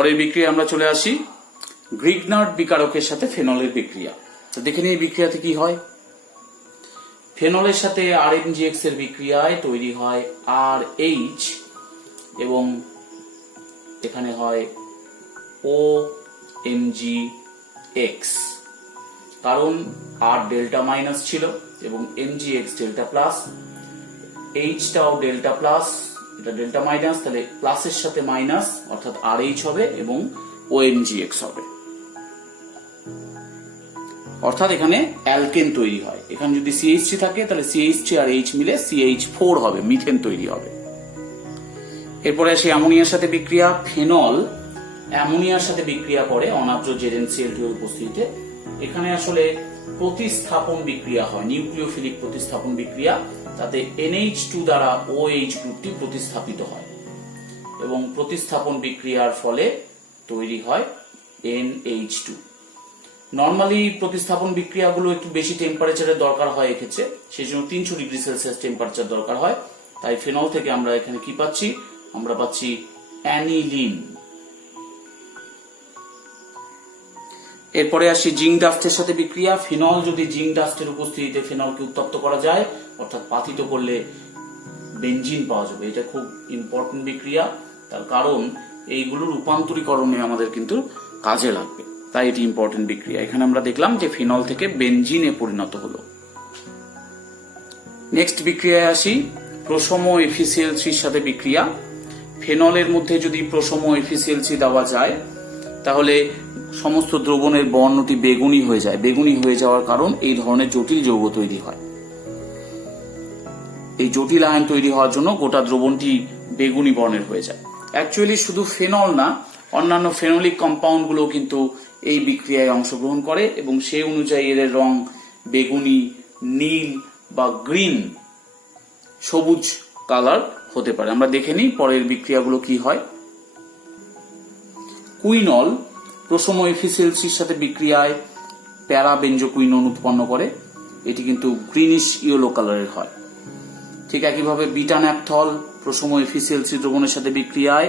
পরের বিক্রিয়া আমরা চলে আসি গ্রিগনার্ড বিকারকের সাথে ফেনলের বিক্রিয়া। তো দেখে নিই বিক্রিয়াতে কি হয়। ফেনলের সাথে RMgX এর বিক্রিয়ায় তৈরি হয় RH এবং এখানে হয় OMgX, কারণ R ডেল্টা মাইনাস ছিল এবং MgX ডেল্টা প্লাস, H টাও ডেল্টা প্লাস, এটা ডেল্টা মাইনাস, তাহলে প্লাসের সাথে মাইনাস অর্থাৎ RH হবে এবং OMgX হবে, অর্থাৎ এখানে অ্যালকেন তৈরি হয়। এখানে যদি CH3 থাকে তাহলে CH3 আর H মিলে CH4 হবে, মিথেন তৈরি হবে। এরপরে আসি অ্যামোনিয়ার সাথে বিক্রিয়া। ফেনল অ্যামোনিয়ার সাথে বিক্রিয়া করে অনার্দ্র ZnCl2 এর উপস্থিতিতে। এখানে আসলে প্রতিস্থাপন বিক্রিয়া হয়, নিউক্লিওফিলিক প্রতিস্থাপন বিক্রিয়া, তাতে NH2 দ্বারা OH গ্রুপটি প্রতিস্থাপিত হয় এবং প্রতিস্থাপন বিক্রিয়ার ফলে তৈরি হয় NH2। নর্মালি প্রতিস্থাপন বিক্রিয়াগুলো একটু বেশি টেম্পারেচারের দরকার হয় এক্ষেত্রে, সেই জন্য 300 ডিগ্রি সেলসিয়াস টেম্পারেচার দরকার হয়। তাই ফেনল থেকে আমরা এখানে কি পাচ্ছি, আমরা পাচ্ছি অ্যানিলিন। এরপরে আসি জিঙ্ক ডাস্টের সাথে বিক্রিয়া। ফেনল যদি জিঙ্ক ডাস্টের উপস্থিতিতে ফেনলকে উত্তপ্ত করা যায়, অর্থাৎ পাতিত করলে বেনজিন পাওয়া যাবে। এটা খুব ইম্পর্টেন্ট বিক্রিয়া, তার কারণ এইগুলো রূপান্তরীকরণে আমাদের কিন্তু কাজে লাগবে, তাই এটি ইম্পর্টেন্ট বিক্রিয়া। এখানে আমরা দেখলাম যে ফেনল থেকে বেনজিনে পরিণত হলো। নেক্সট বিক্রিয়ায় আসি প্রোসোম FeCl3 সাথে বিক্রিয়া। ফেনলের মধ্যে যদি প্রোসোম FeCl3 দেওয়া যায় তাহলে সমস্ত দ্রবণের বর্ণটি বেগুনি হয়ে যায়। বেগুনি হয়ে যাওয়ার কারণ এই ধরনের জটিল যৌগ তৈরি হয়। এই জটিল আয়ন তৈরি হওয়ার জন্য গোটা দ্রবণটি বেগুনি বর্ণের হয়ে যায়। অ্যাকচুয়ালি শুধু ফেনল না, অন্যান্য ফেনোলিক কম্পাউন্ড গুলো কিন্তু এই বিক্রিয়ায় অংশগ্রহণ করে এবং সেই অনুযায়ী এর রং বেগুনি, নীল বা গ্রিন, সবুজ কালার হতে পারে। আমরা দেখে নিই পরের বিক্রিয়াগুলো কি হয়। কুইনল প্রোসোম FeCl3 সাথে বিক্রিয়ায় প্যারাবেঞ্জোকুইনন উৎপন্ন করে, এটি কিন্তু গ্রিনিশ ইয়েলো কালারের হয়। ঠিক একইভাবে বিটা ন্যাপথল প্রোসোম FeCl3 দ্রবণের সাথে বিক্রিয়ায়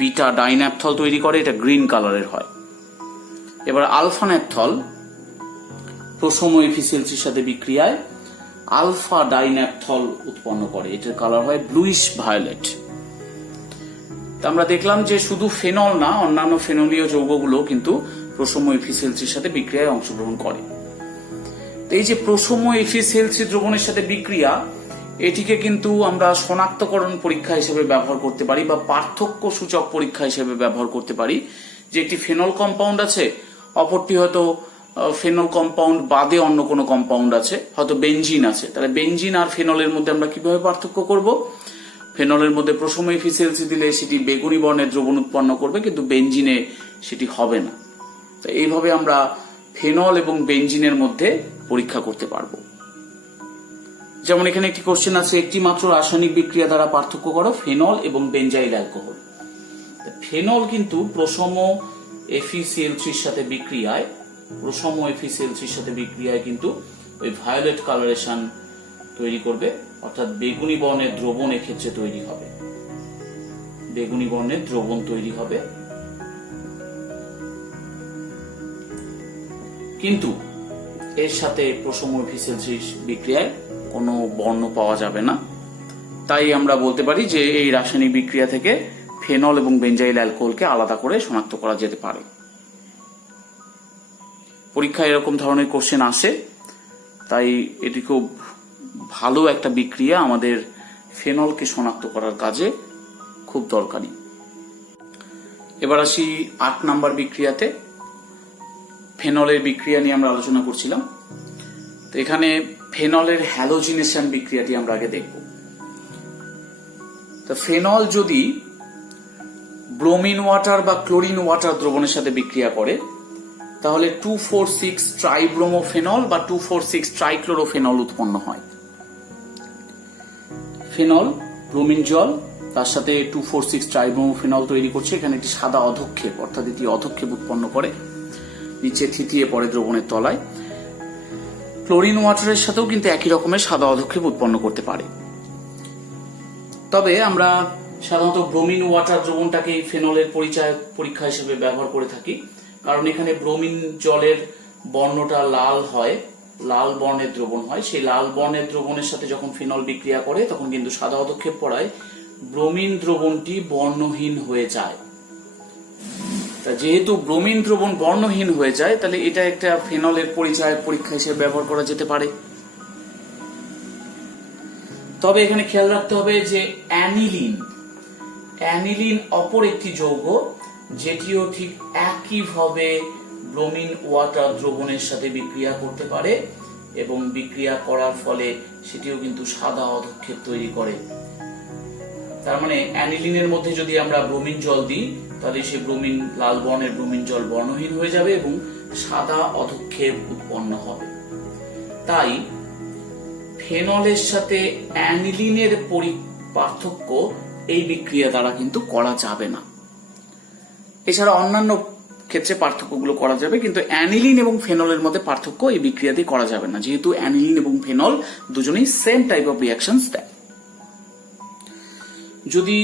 বিটা ডাইন্যাপথল তৈরি করে, এটা গ্রিন কালারের হয়। এবার আলফা ন্যাপথল প্রোসোম FeCl3 সাথে বিক্রিয়ায় আলফা ডাইন্যাপথল উৎপন্ন করে, এটার কালার হয় ব্লুইশ ভায়োলেট। আমরা দেখলাম যে শুধু ফেনল না, অন্যান্য ফেনলীয় যৌগগুলো কিন্তু প্রোসোম FeCl3 সাথে বিক্রিয়ায় অংশগ্রহণ করে। এই যে প্রোসোম FeCl3 দ্রবণের সাথে বিক্রিয়া, এটিকে কিন্তু আমরা শনাক্তকরণ পরীক্ষা হিসেবে ব্যবহার করতে পারি বা পার্থক্য সূচক পরীক্ষা হিসেবে ব্যবহার করতে পারি। যে একটি ফেনল কম্পাউন্ড আছে, অপরটি হয়তো ফেনল কম্পাউন্ড বাদে অন্য কোনো কম্পাউন্ড আছে, হয়তো বেনজিন আছে, তাহলে বেনজিন আর ফেনলের মধ্যে আমরা কিভাবে পার্থক্য করব? ফেনলের মধ্যে প্রোসোম FeCl3 দিলে সেটি বেগুনি বর্ণের দ্রবণ উৎপন্ন করবে, কিন্তু বেনজিনে সেটি হবে না। তো এইভাবে আমরা ফেনল এবং বেনজিনের মধ্যে পরীক্ষা করতে পারবো। যেমন এখানে একটি কোশ্চেন আছে, একটি মাত্র রাসায়নিক বিক্রিয়া দ্বারা পার্থক্য করো ফেনল এবং বেনজাইল অ্যালকোহল। ফেনল কিন্তু প্রোসোম FeCl3 সাথে বিক্রিয়ায় কিন্তু ওই ভায়োলেট কালারেশন তৈরি করবে, অর্থাৎ বেগুনি বর্ণের দ্রবণ এক্ষেত্রে তৈরি হবে, বেগুনি বর্ণের দ্রবণ তৈরি হবে। কিন্তু এর সাথে প্রোসোম FeCl3 বিক্রিয়ায় কোনো বর্ণ পাওয়া যাবে না। তাই আমরা বলতে পারি যে এই রাসায়নিক বিক্রিয়া থেকে ফেনল এবং বেনজাইল অ্যালকোহলকে আলাদা করে শনাক্ত করা যেতে পারে। পরীক্ষায় এরকম ধরনের কোশ্চেন আসে, তাই এটি খুব ভালো একটা বিক্রিয়া, আমাদের ফেনলকে শনাক্ত করার কাজে খুব দরকারি। এবার আসি 8 নাম্বার বিক্রিয়াতে। ফেনলের বিক্রিয়া নিয়ে আমরা আলোচনা করছিলাম, তো এখানে ফেনলের হ্যালোজিনেশন বিক্রিয়াটি আমরা আগে দেখব। তো ফেনল যদি ব্রোমিন ওয়াটার বা ক্লোরিন ওয়াটার দ্রবণের সাথে বিক্রিয়া করে তাহলে 2,4,6 ট্রাইব্রোমোফেনল বা 2,4,6 ট্রাইক্লোরোফেনল উৎপন্ন হয়। ফেনল ব্রোমিন জল তার সাথে 2,4,6 ট্রাইব্রোমোফেনল তৈরি করছে, এখানে একটি সাদা অধক্ষেপ অর্থাৎ এটি অধক্ষেপ উৎপন্ন করে, নিচে থিতিয়ে পড়ে দ্রবণের তলায়। ক্লোরিন ওয়াটারের সাথেও কিন্তু একই রকমের সাদা অধক্ষেপ উৎপন্ন করতে পারে। তবে আমরা সাধারণত ব্রোমিন ওয়াটার দ্রবণটাকে ফেনলের পরিচয় পরীক্ষা হিসেবে ব্যবহার করে থাকি, কারণ এখানে ব্রোমিন জলের বর্ণটা লাল হয়, লাল বর্ণের দ্রবণ হয়। সেই লাল বর্ণের দ্রবণের সাথে যখন ফেনল বিক্রিয়া করে তখন কিন্তু সাদা পদক্ষেপ পড়ায় ব্রোমিন দ্রবণটি বর্ণহীন হয়ে যায়। তা যেহেতু ব্রোমিন দ্রবণ বর্ণহীন হয়ে যায়, তাহলে এটা একটা ফেনলের পরিচয় পরীক্ষা হিসেবে ব্যবহার করা যেতে পারে। তবে এখানে খেয়াল রাখতে হবে যে অ্যানিলিন অপর একটি যৌগ, যেটিও ঠিক একইভাবে ব্রোমিন ওয়াটার দ্রবণের সাথে বিক্রিয়া করতে পারে এবং বিক্রিয়া করার ফলে সেটিও কিন্তু সাদা অধক্ষেপ তৈরি করে। তার মানে অ্যানিলিনের মধ্যে যদি আমরা ব্রোমিন জল দিই, তাহলে সে ব্রোমিন, লাল বর্ণের ব্রোমিন জল বর্ণহীন হয়ে যাবে এবং সাদা অধক্ষেপ উৎপন্ন হবে। তাই ফেনলের সাথে অ্যানিলিনের পার্থক্য এই বিক্রিয়া দ্বারা কিন্তু করা যাবে না। এছাড়া অন্যান্য ক্ষেত্রে পার্থক্যগুলো করা যাবে, কিন্তু অ্যানিলিন এবং ফেনলের মধ্যে পার্থক্য এই বিক্রিয়াতে করা যাবে না, যেহেতু অ্যানিলিন এবং ফেনল দুজনেই সেম টাইপ অফ রিঅ্যাকশনস দেয়। যদি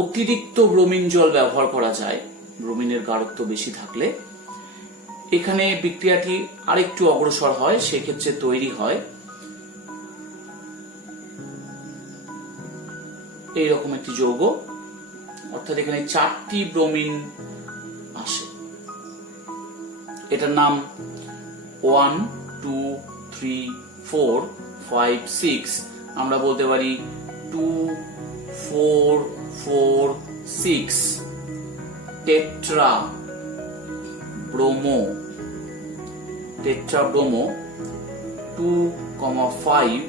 অতিরিক্ত ব্রোমিন জল ব্যবহার করা যায়, ব্রোমিনের গাঢ়ত্ব বেশি থাকলে এখানে বিক্রিয়াটি আরেকটু অগ্রসর হয়। সেক্ষেত্রে তৈরি হয় এইরকম একটি যৌগ, অর্থাৎ এখানে 4টি ব্রোমিন আসে। এটার নাম 1, 2, 3, 4, 5, 6। আমরা বলতে পারি 2, 4, 4, 6 টেট্রা ব্রোমো 2, 5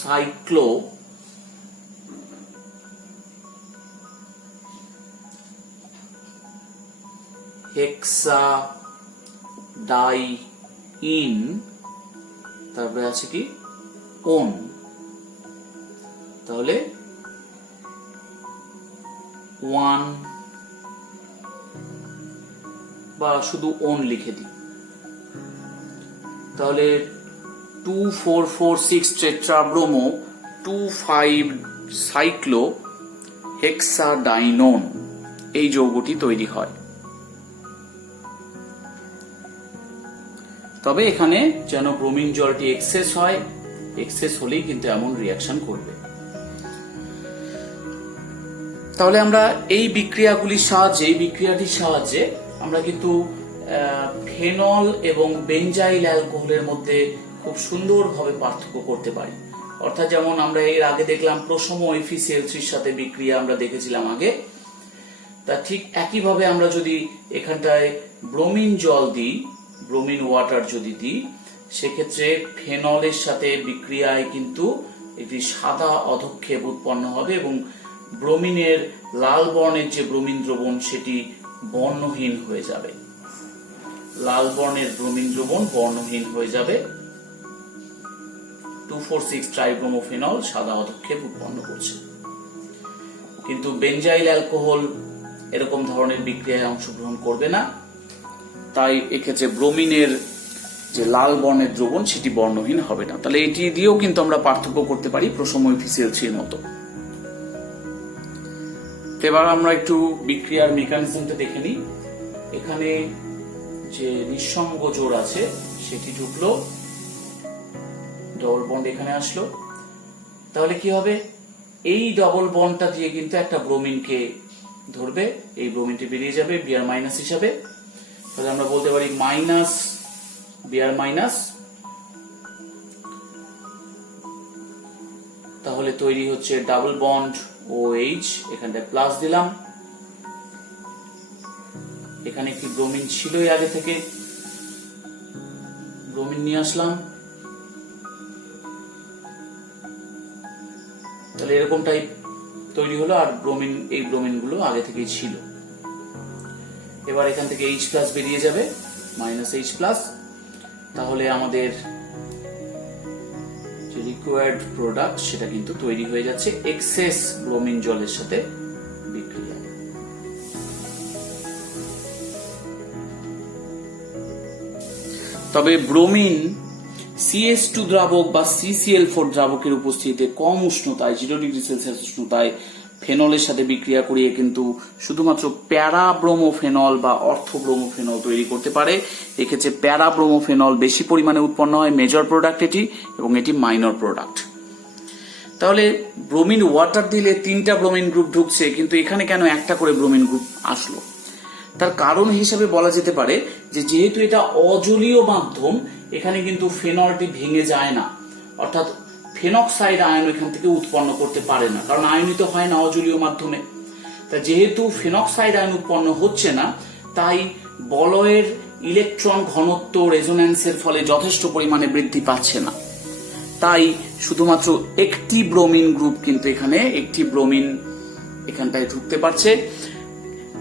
সাইক্লো হেক্সাডাইইন, তারপরে আছে কি ওন। তাহলে 1 বা শুধু ওন লিখে দিই, তাহলে 2, 4, 4, 6 টেট্রাব্রোমো 2, 5 সাইক্লো হেক্সাডাইনোন এই যৌগটি তৈরি হয়। তবে এখানে যেন ব্রোমিন জলটি এক্সেস হয়, এক্সেস হলেই কিন্তু এমন রিঅ্যাকশন করবে। তাহলে আমরা এই বিক্রিয়াটির সাহায্যে আমরা কিন্তু ফেনল এবং বেঞ্জাইল অ্যালকোহলের মধ্যে খুব সুন্দরভাবে পার্থক্য করতে পারি। অর্থাৎ যেমন আমরা এর আগে দেখলাম প্রশম FeCl3 সাথে বিক্রিয়া আমরা দেখেছিলাম আগে, তা ঠিক একইভাবে আমরা যদি এখানটায় ব্রোমিন জল দিই, ব্রোমিন ওয়াটার যদি দিই, সেক্ষেত্রে ফেনলের সাথে বিক্রিয়ায় কিন্তু একটি সাদা অধক্ষেপ উৎপন্ন হবে এবং ব্রোমিনের লাল বর্ণের যে ব্রোমিন দ্রবণ সেটি বর্ণহীন হয়ে যাবে। লাল বর্ণের ব্রোমিন দ্রবণ বর্ণহীন হয়ে যাবে। 2,4,6 ট্রাইব্রোমোফেনল সাদা অধক্ষেপ উৎপন্ন করছে। কিন্তু বেঞ্জাইল অ্যালকোহল এরকম ধরনের বিক্রিয়ায় অংশগ্রহণ করবে না, তাই এক্ষেত্রে ব্রোমিনের যে লাল বর্ণের দ্রবণ সেটি বর্ণহীন হবে না। তাহলে এটি দিয়েও কিন্তু আমরা পার্থক্য করতে পারি প্রশম FeCl3 মতো। এবার আমরা একটু বিক্রিয়ার মেকানিজমটা দেখে নিই। এখানে যে নিঃসঙ্গ জোড় আছে সেটি ঢুকলো, ডবল বন্ড এখানে আসলো, তাহলে কি হবে, এই ডবল বন্ডটা দিয়ে কিন্তু একটা ব্রোমিনকে ধরবে, এই ব্রোমিনটি বেরিয়ে যাবে Br- হিসাবে। তাহলে আমরা বলতে পারি মাইনাস Br-, তাহলে তৈরি হচ্ছে ডাবল বন্ড OH, এখানটায় প্লাস দিলাম। এখানে একটি ব্রোমিন ছিলই আগে থেকে, ব্রোমিন নিয়ে আসলাম, তাহলে এরকম টাইপ তৈরি হলো। আর ব্রোমিন, এই ব্রোমিন গুলো আগে থেকেই ছিল। এবার এখান থেকে H+ বেরিয়ে যাবে, -H+, তাহলে আমাদের যে রিকোয়ার্ড প্রোডাক্ট সেটা কিন্তু তৈরি হয়ে যাচ্ছে এক্সেস ব্রোমিন জলের সাথে বিক্রিয়া। তবে ব্রোমিন CS2 দ্রাবক বা CCl4 দ্রাবকের উপস্থিতিতে কম উষ্ণতায় 0 ডিগ্রি সেলসিয়াস উষ্ণতায় ফেনলের সাথে বিক্রিয়া করিয়ে কিন্তু শুধুমাত্র প্যারাব্রোমোফেনল বা অর্থোব্রোমোফেনল তৈরি করতে পারে। এক্ষেত্রে প্যারাব্রোমোফেনল বেশি পরিমাণে উৎপন্ন হয়, মেজর প্রোডাক্ট এটি, এবং এটি মাইনর প্রোডাক্ট। তাহলে ব্রোমিন ওয়াটার দিলে 3টা ব্রোমিন গ্রুপ ঢুকছে, কিন্তু এখানে কেন একটা করে ব্রোমিন গ্রুপ আসলো? তার কারণ হিসেবে বলা যেতে পারে যে যেহেতু এটা অজলীয় মাধ্যম, এখানে কিন্তু ফেনলটি ভেঙে যায় না, অর্থাৎ ফেনক্সাইড আয়ন এখান থেকে উৎপন্ন করতে পারে না, কারণ আয়নিত হয় না অজলীয় মাধ্যমে। তা যেহেতু ফেনক্সাইড আয়ন উৎপন্ন হচ্ছে না, তাই বলয়ের ইলেকট্রন ঘনত্ব রেজোন্যান্সের ফলে যথেষ্ট পরিমাণে বৃদ্ধি পাচ্ছে না। তাই শুধুমাত্র একটি ব্রোমিন গ্রুপ কিন্তু এখানে একটি ব্রোমিন এখানটায় ঢুকতে পারছে।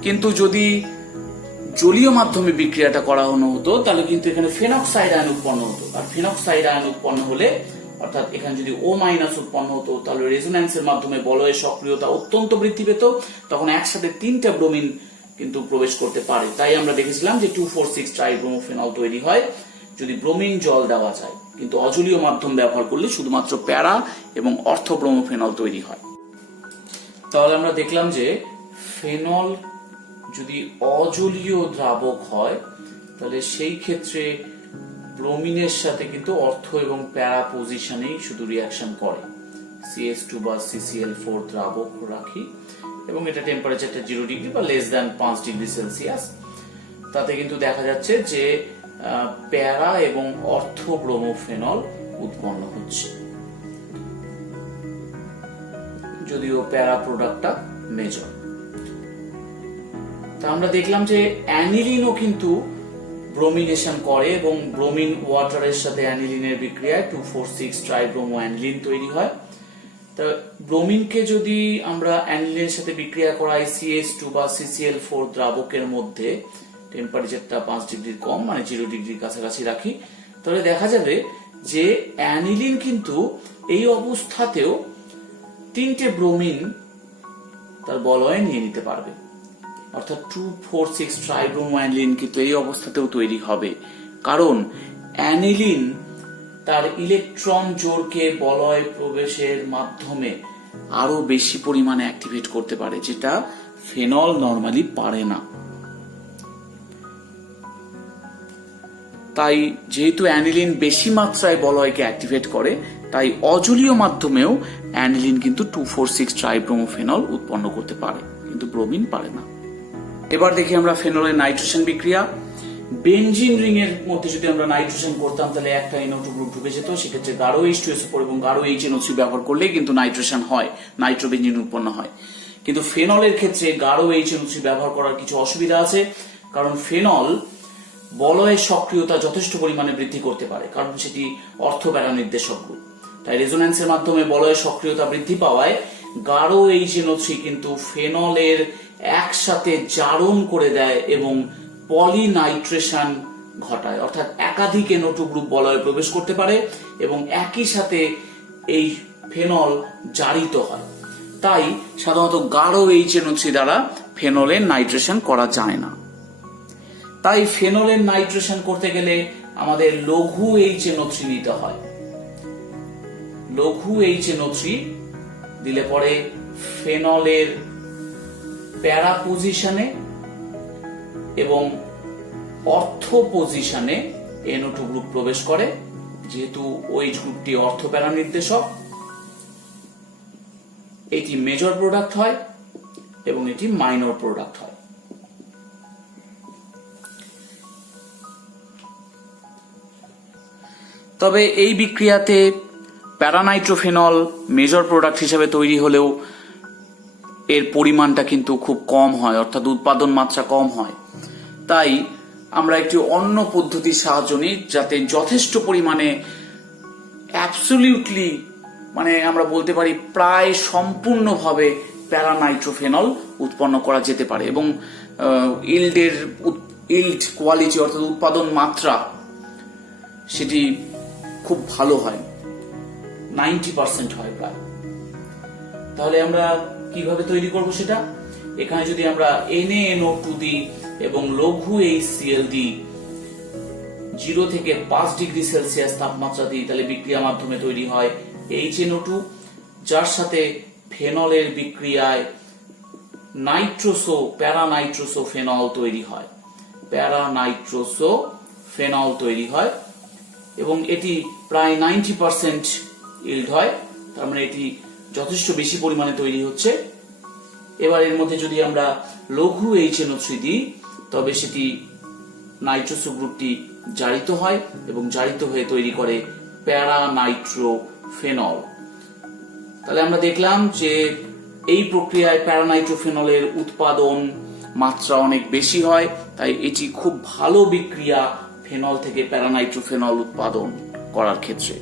কিন্তু যদি জলীয় মাধ্যমে বিক্রিয়াটা করানো হতো তাহলে কিন্তু এখানে ফেনক্সাইড আয়ন উৎপন্ন হতো, আর ফেনক্সাইড আয়ন উৎপন্ন হলে অর্থাৎ এখানে যদি O- উৎপন্ন হতো তাহলে রেজোন্যান্সের মাধ্যমে বলয়ের সক্রিয়তা অত্যন্ত বৃদ্ধি পেত, তখন একসাথে 3টা ব্রোমিন কিন্তু প্রবেশ করতে পারে। তাই আমরা দেখেছিলাম যে 2,4,6 ট্রাইব্রোমোফেনল তৈরি হয় যদি ব্রোমিন জল দেওয়া যায়, কিন্তু অজলীয় মাধ্যম ব্যবহার করলে শুধুমাত্র প্যারা এবং অর্থোব্রোমোফেনল তৈরি হয়। তাহলে আমরা দেখলাম যে ফেনল যদি অজলীয় দ্রাবক হয় তাহলে সেই ক্ষেত্রে ব্রোমিনের সাথে কিন্তু অর্থ এবং প্যারা পজিশনেই শুধু রিয়াকশন করে। CS2 বা CCl4 দ্রাবক রাখি এবং এটা টেম্পারেচারটা 0 ডিগ্রি বা লেস দ্যান 5 ডিগ্রি সেলসিয়াস, তাতে কিন্তু দেখা যাচ্ছে যে প্যারা এবং অর্থোব্রোমোফেনল উৎপন্ন হচ্ছে, যদিও প্যারা প্রোডাক্টটা মেজর। তা আমরা দেখলাম যে অ্যানিলিনও কিন্তু ব্রোমিনেশন করে এবং ব্রোমিন ওয়াটারের সাথে অ্যানিলিনের বিক্রিয়ায় 2,4,6 ট্রাইব্রোমো অ্যানিলিন তৈরি হয়। তা ব্রোমিনকে যদি আমরা অ্যানিলিনের সাথে বিক্রিয়া করাই CS2 বা CCl4 দ্রাবকের মধ্যে, টেম্পারেচারটা 5 ডিগ্রির কম মানে 0 ডিগ্রির কাছাকাছি রাখি, তাহলে দেখা যাবে যে অ্যানিলিন কিন্তু এই অবস্থাতেও 3টে ব্রোমিন তার বলয়ে নিয়ে নিতে পারবে, অর্থাৎ 2,4,6 ট্রাইব্রোমো অ্যানিলিন কিন্তু এই অবস্থাতেও তৈরি হবে, কারণ অ্যানিলিন তার ইলেকট্রন জোড়কে বলয় প্রবেশের মাধ্যমে আরো বেশি পরিমাণে অ্যাক্টিভেট করতে পারে, যেটা ফেনল নরমালি পারে না। তাই যেহেতু অ্যানিলিন বেশি মাত্রায় বলয়কে অ্যাক্টিভেট করে, তাই অজলীয় মাধ্যমেও অ্যানিলিন কিন্তু 2,4,6 ট্রাইব্রোমোফেনল উৎপন্ন করতে পারে, কিন্তু ব্রোমিন পারে না। এবার দেখি আমরা ফেনলের নাইট্রেশন বিক্রিয়া। বেনজিন রিং এর মধ্যে যদি আমরা নাইট্রেশন করতাম তাহলে একটা NO2 গ্রুপ ঢুকে যেত, সেক্ষেত্রে গাঢ় H2SO4 এবং গাঢ় HNO3 ব্যবহার করলে কিন্তু নাইট্রেশন হয়, নাইট্রোবেনজিন উৎপন্ন হয়। কিন্তু ফেনলের ক্ষেত্রে গাঢ় HNO3 ব্যবহার করার কিছু অসুবিধা আছে, কারণ ফেনল বলয়ের সক্রিয়তা যথেষ্ট পরিমাণে বৃদ্ধি করতে পারে, কারণ সেটি অর্থপ্যারা নির্দেশক গ্রুপ। তাই রেজোন্যান্সের মাধ্যমে বলয়ের সক্রিয়তা বৃদ্ধি পাওয়ায় গাঢ় HNO3 কিন্তু ফেনলের একসাথে জারণ করে দেয় এবং পলিনাইট্রেশন ঘটায়, অর্থাৎ একাধিক NO2 গ্রুপ বলয়ে প্রবেশ করতে পারে এবং একই সাথে এই ফেনল জারিত হয়। তাই সাধারণত গাঢ় HNO3 দ্বারা ফেনলের নাইট্রেশন করা যায় না। তাই ফেনলের নাইট্রেশন করতে গেলে আমাদের লঘু HNO3 নিতে হয়। লঘু HNO3 দিলে পরে ফেনলের প্যারা পজিশনে এবং অর্থ পজিশনে NO2 গ্রুপ প্রবেশ করে, যেহেতু OH গ্রুপটি অর্থ প্যারা নির্দেশক, এটি মেজর প্রোডাক্ট হয় এবং এটি মাইনর প্রোডাক্ট হয়। তবে এই বিক্রিয়াতে প্যারানাইট্রোফেনল মেজর প্রোডাক্ট হিসেবে তৈরি হলেও এর পরিমাণটা কিন্তু খুব কম হয়, অর্থাৎ উৎপাদন মাত্রা কম হয়। তাই আমরা একটি অন্য পদ্ধতির সাহায্য নিই, যাতে যথেষ্ট পরিমাণে অ্যাবসলিউটলি মানে আমরা বলতে পারি প্রায় সম্পূর্ণভাবে প্যারানাইট্রোফেনল উৎপন্ন করা যেতে পারে এবং ইল্ড কোয়ালিটি অর্থাৎ উৎপাদন মাত্রা সেটি খুব ভালো হয়, 90% হয় প্রায়। তাহলে আমরা কিভাবে তৈরি করব সেটা? এখানে যদি আমরা NaNO2 দিই এবং লঘু HCl দিই, 0 থেকে 5 ডিগ্রি সেলসিয়াস তাপমাত্রা দিই, তাহলে বিক্রিয়ার মাধ্যমে তৈরি হয় HNO2, যার সাথে ফেনলের বিক্রিয়ায় প্যারানাইট্রোসোফেনল তৈরি হয়। প্যারানাইট্রোসোফেনল তৈরি হয় এবং এটি প্রায় 90% ইল্ড হয়, তার মানে এটি যথেষ্ট বেশি পরিমাণে তৈরি হচ্ছে। এবার এর মধ্যে যদি আমরা লঘু HNO3 দিই, তবে সেটি নাইট্রোসো গ্রুপটি জারিত হয় এবং জারিত হয়ে তৈরি করে প্যারানাইট্রোফেনল। তাহলে আমরা দেখলাম যে এই প্রক্রিয়ায় প্যারানাইট্রোফেনলের উৎপাদন মাত্রা অনেক বেশি হয়, তাই এটি খুব ভালো বিক্রিয়া ফেনল থেকে প্যারানাইট্রোফেনল উৎপাদন করার ক্ষেত্রে।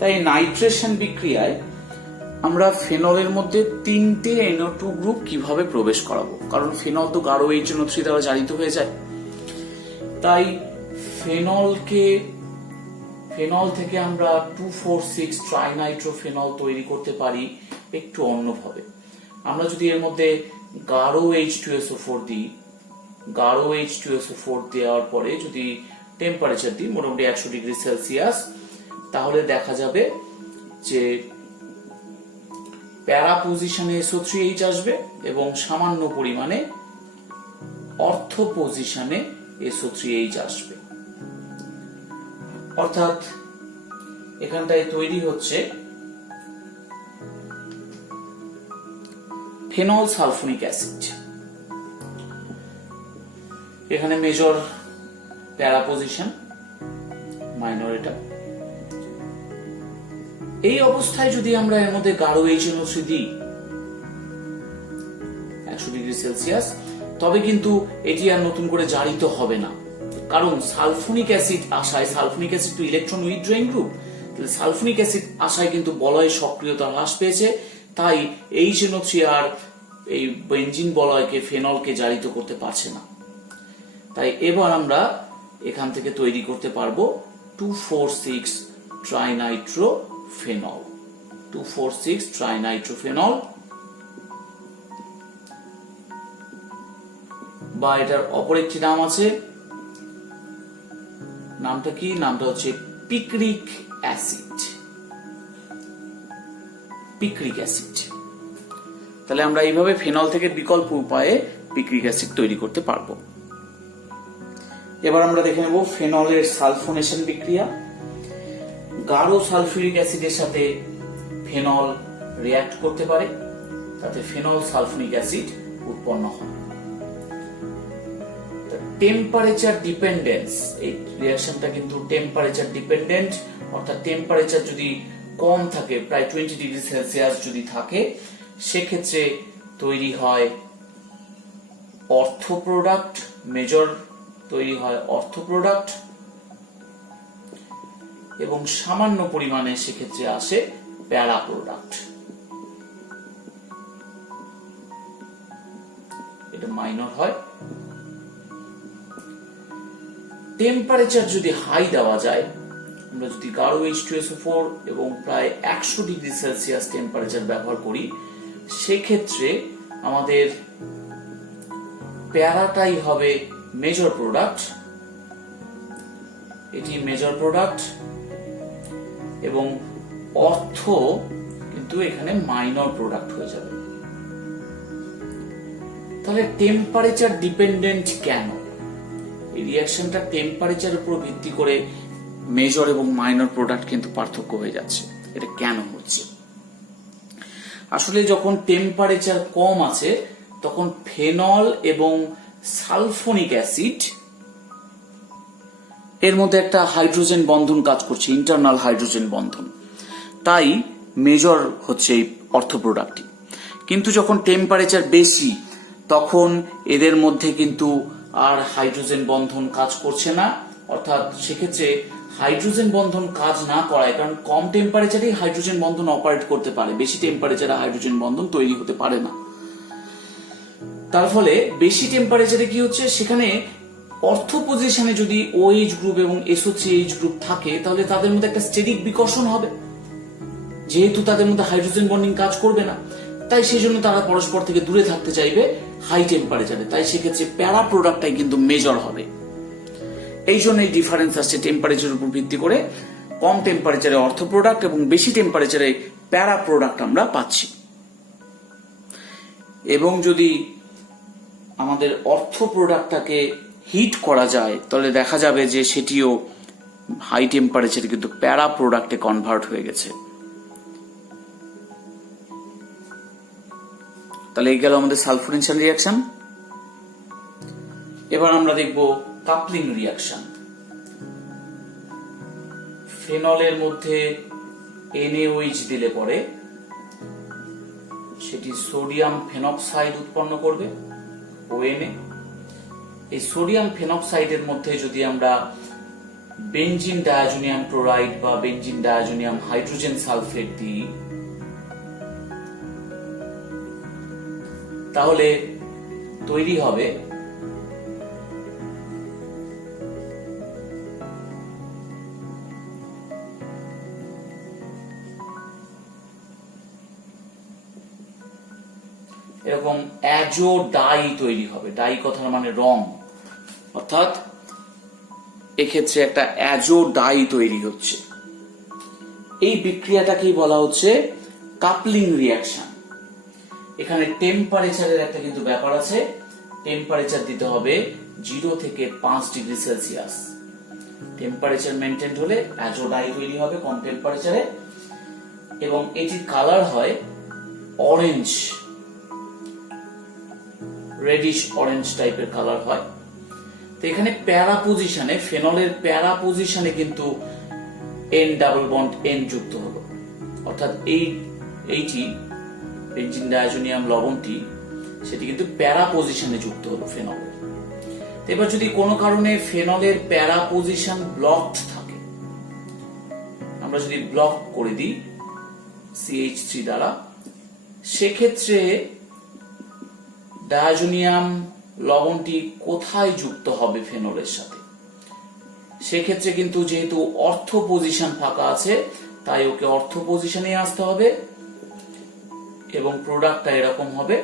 তাই নাইট্রেশন বিক্রিয়ায় আমরা ফেনলের মধ্যে 3টে NO2 গ্রুপ কিভাবে প্রবেশ করাবো, কারণ ফেনল তো গাঢ় HNO3 দ্বারা জারিত হয়ে যায়। তাই ফেনল থেকে আমরা 2,4,6 ট্রাইনাইট্রোফেনল তৈরি করতে পারি একটু অন্যভাবে। আমরা যদি এর মধ্যে গাঢ় H2SO4 দিই, গাঢ় H2SO4 দেওয়ার পরে যদি টেম্পারেচার দিই মোটামুটি 100 ডিগ্রি সেলসিয়াস, তাহলে দেখা যাবে যে প্যারা পজিশনে SO3H আসবে এবং সামান্য পরিমাণে অর্থ পজিশনে SO3H আসবে। অর্থাৎ এখানটায় তৈরি হচ্ছে ফেনল সালফোনিক অ্যাসিড। এখানে মেজর প্যারা পজিশন, মাইনর এটা। এই অবস্থায় যদি আমরা এর মধ্যে গাঢ় HNO3 দিই 100 ডিগ্রি সেলসিয়াস, তবে কিন্তু এটি আর নতুন করে জারিত হবে না, কারণ সালফোনিক অ্যাসিড আসায়, সালফোনিক অ্যাসিড তো ইলেকট্রন উইথড্রয়িং গ্রুপ, তাহলে সালফোনিক অ্যাসিড আসায় কিন্তু বলয়ের সক্রিয়তা হ্রাস পেয়েছে, তাই HNO3 আর এই বেনজিন বলয়কে ফেনলকে জারিত করতে পারছে না। তাই এবার আমরা এখান থেকে তৈরি করতে পারবো 2,4,6 ট্রাইনাইট্রোফেনল। 2,4,6 ট্রাইনাইট্রোফেনল, বা এটার অপর একটি নাম আছে, নামটা কি? নামটা হচ্ছে পিক্রিক অ্যাসিড। Picric acid. তাহলে আমরা এইভাবে ফেনল থেকে বিকল্প উপায়ে পিক্রিক অ্যাসিড তৈরি করতে পারবো। এবার আমরা দেখে নেব ফেনলের সালফোনেশন বিক্রিয়া। গাঢ় সালফিউরিক অ্যাসিডের সাথে ফেনল রিঅ্যাক্ট করতে পারে, তাতে ফেনল সালফোনিক অ্যাসিড উৎপন্ন হয়। টেম্পারেচার ডিপেন্ডেন্স, এই রিঅ্যাকশনটা কিন্তু টেম্পারেচার ডিপেন্ডেন্ট, অর্থাৎ টেম্পারেচার যদি কম থাকে, প্রায় 20 ডিগ্রি সেলসিয়াস যদি থাকে, সেক্ষেত্রে তৈরি হয় অর্থ প্রোডাক্ট, মেজর তৈরি হয় অর্থ প্রোডাক্ট, এবং সামান্য পরিমাণে সেক্ষেত্রে আসে প্যারা প্রোডাক্ট। এটা মাইনর হয়। টেম্পারেচার যদি হাই দেওয়া যায়, আমরা যদি গাঢ় H2SO4 এবং প্রায় 100 ডিগ্রি সেলসিয়াস টেম্পারেচার ব্যবহার করি, সেক্ষেত্রে আমাদের প্যারাটাই হবে মেজর প্রোডাক্ট। এটি মেজর প্রোডাক্ট এবং অর্থ কিন্তু এখানে মাইনর প্রোডাক্ট হয়ে যাবে। তাহলে টেম্পারেচার ডিপেন্ডেন্ট কেন? এই রিঅ্যাকশনটা টেম্পারেচারের উপর ভিত্তি করে মেজর এবং মাইনর প্রোডাক্ট কিন্তু পার্থক্য হয়ে যাচ্ছে। এটা কেন হচ্ছে? আসলে যখন টেম্পারেচার কম আছে, তখন ফেনল এবং সালফোনিক অ্যাসিড এর মধ্যে একটা হাইড্রোজেন বন্ধন কাজ করছে, ইন্টারনাল হাইড্রোজেন বন্ধন, তাই মেজর হচ্ছে এই অর্থ প্রোডাক্টটি। কিন্তু যখন টেম্পারেচার বেশি, তখন এদের মধ্যে কিন্তু আর হাইড্রোজেন বন্ধন কাজ করছে না, অর্থাৎ সেক্ষেত্রে হাইড্রোজেন বন্ধন কাজ না করায়, কারণ কম টেম্পারেচারে হাইড্রোজেন বন্ধন অপারেট করতে পারে, বেশি টেম্পারেচারে হাইড্রোজেন বন্ধন তৈরি হতে পারে না। তার ফলে বেশি টেম্পারেচারে কি হচ্ছে, সেখানে অর্থ পজিশনে যদি OH গ্রুপ এবং SO3H গ্রুপ থাকে, তাহলে তাদের মধ্যে একটা স্টেরিক বিকর্ষণ হবে, যেহেতু তাদের মধ্যে হাইড্রোজেন বন্ডিং কাজ করবে না, তাই সেই জন্য তারা পরস্পর থেকে দূরে থাকতে চাইবে হাই টেম্পারেচারে। তাই সেক্ষেত্রে প্যারা প্রোডাক্টটাই কিন্তু মেজর হবে। এই জন্য এই ডিফারেন্স আসছে টেম্পারেচারের উপর ভিত্তি করে। কম টেম্পারেচারে অর্থ প্রোডাক্ট এবং বেশি টেম্পারেচারে প্যারা প্রোডাক্ট আমরা পাচ্ছি। এবং যদি আমাদের অর্থ প্রোডাক্টটাকে হিট করা যায় তাহলে দেখা যাবে যে সেটিও হাই টেম্পারেচারে কিন্তু প্যারা প্রোডাক্টে কনভার্ট হয়ে গেছে। তাহলে এই গেল আমাদের সালফোরেনশিয়াল রিয়াকশন। এবার আমরা দেখব কাপলিং রিয়াকশন। ফেনলের মধ্যে NaOH দিলে পরে সেটি সোডিয়াম ফেনক্সাইড উৎপন্ন করবে, ONA। এই সোডিয়াম ফেনক্সাইডের মধ্যে যদি আমরা বেনজিন ডায়াজোনিয়াম ক্লোরাইড বা বেনজিন ডায়াজোনিয়াম হাইড্রোজেন সালফেট দিই তাহলে তৈরি হবে এরকম অ্যাজো ডাই তৈরি হবে। ডাই কথার মানে রং, অর্থাৎ এক্ষেত্রে একটা অ্যাজো ডাই তৈরি হচ্ছে। এই বিক্রিয়াটাকেই বলা হচ্ছে কাপলিং রিয়াকশন। এখানে টেম্পারেচারের একটা কিন্তু ব্যাপার আছে। টেম্পারেচার দিতে হবে 0 থেকে 5 ডিগ্রি সেলসিয়াস। টেম্পারেচার মেনটেন হলে অ্যাজো ডাই তৈরি হবে কম টেম্পারেচারে, এবং এটির কালার হয় অরেঞ্জ, রেডিশ অরেঞ্জ টাইপের কালার হয়। তো এখানে প্যারা পজিশনে, ফেনলের প্যারা পজিশনে কিন্তু N ডাবল বন্ড N যুক্ত হলো, অর্থাৎ এইটি বেনজিন ডায়াজোনিয়াম লবণটি সেটি কিন্তু প্যারা পজিশনে যুক্ত হলো ফেনলের। এবার যদি কোনো কারণে ফেনলের প্যারা পজিশন ব্লকড থাকে, আমরা যদি ব্লক করে দিই CH3 দ্বারা, সেক্ষেত্রে ডায়াজোনিয়াম লবণটি কোথায় যুক্ত হবে ফেনলের সাথে? সেক্ষেত্রে কিন্তু যেহেতু অর্থ পজিশন ফাঁকা আছে তাই ওকে অর্থ পজিশনে আসতে হবে এবং প্রোডাক্টটা এরকম হবে।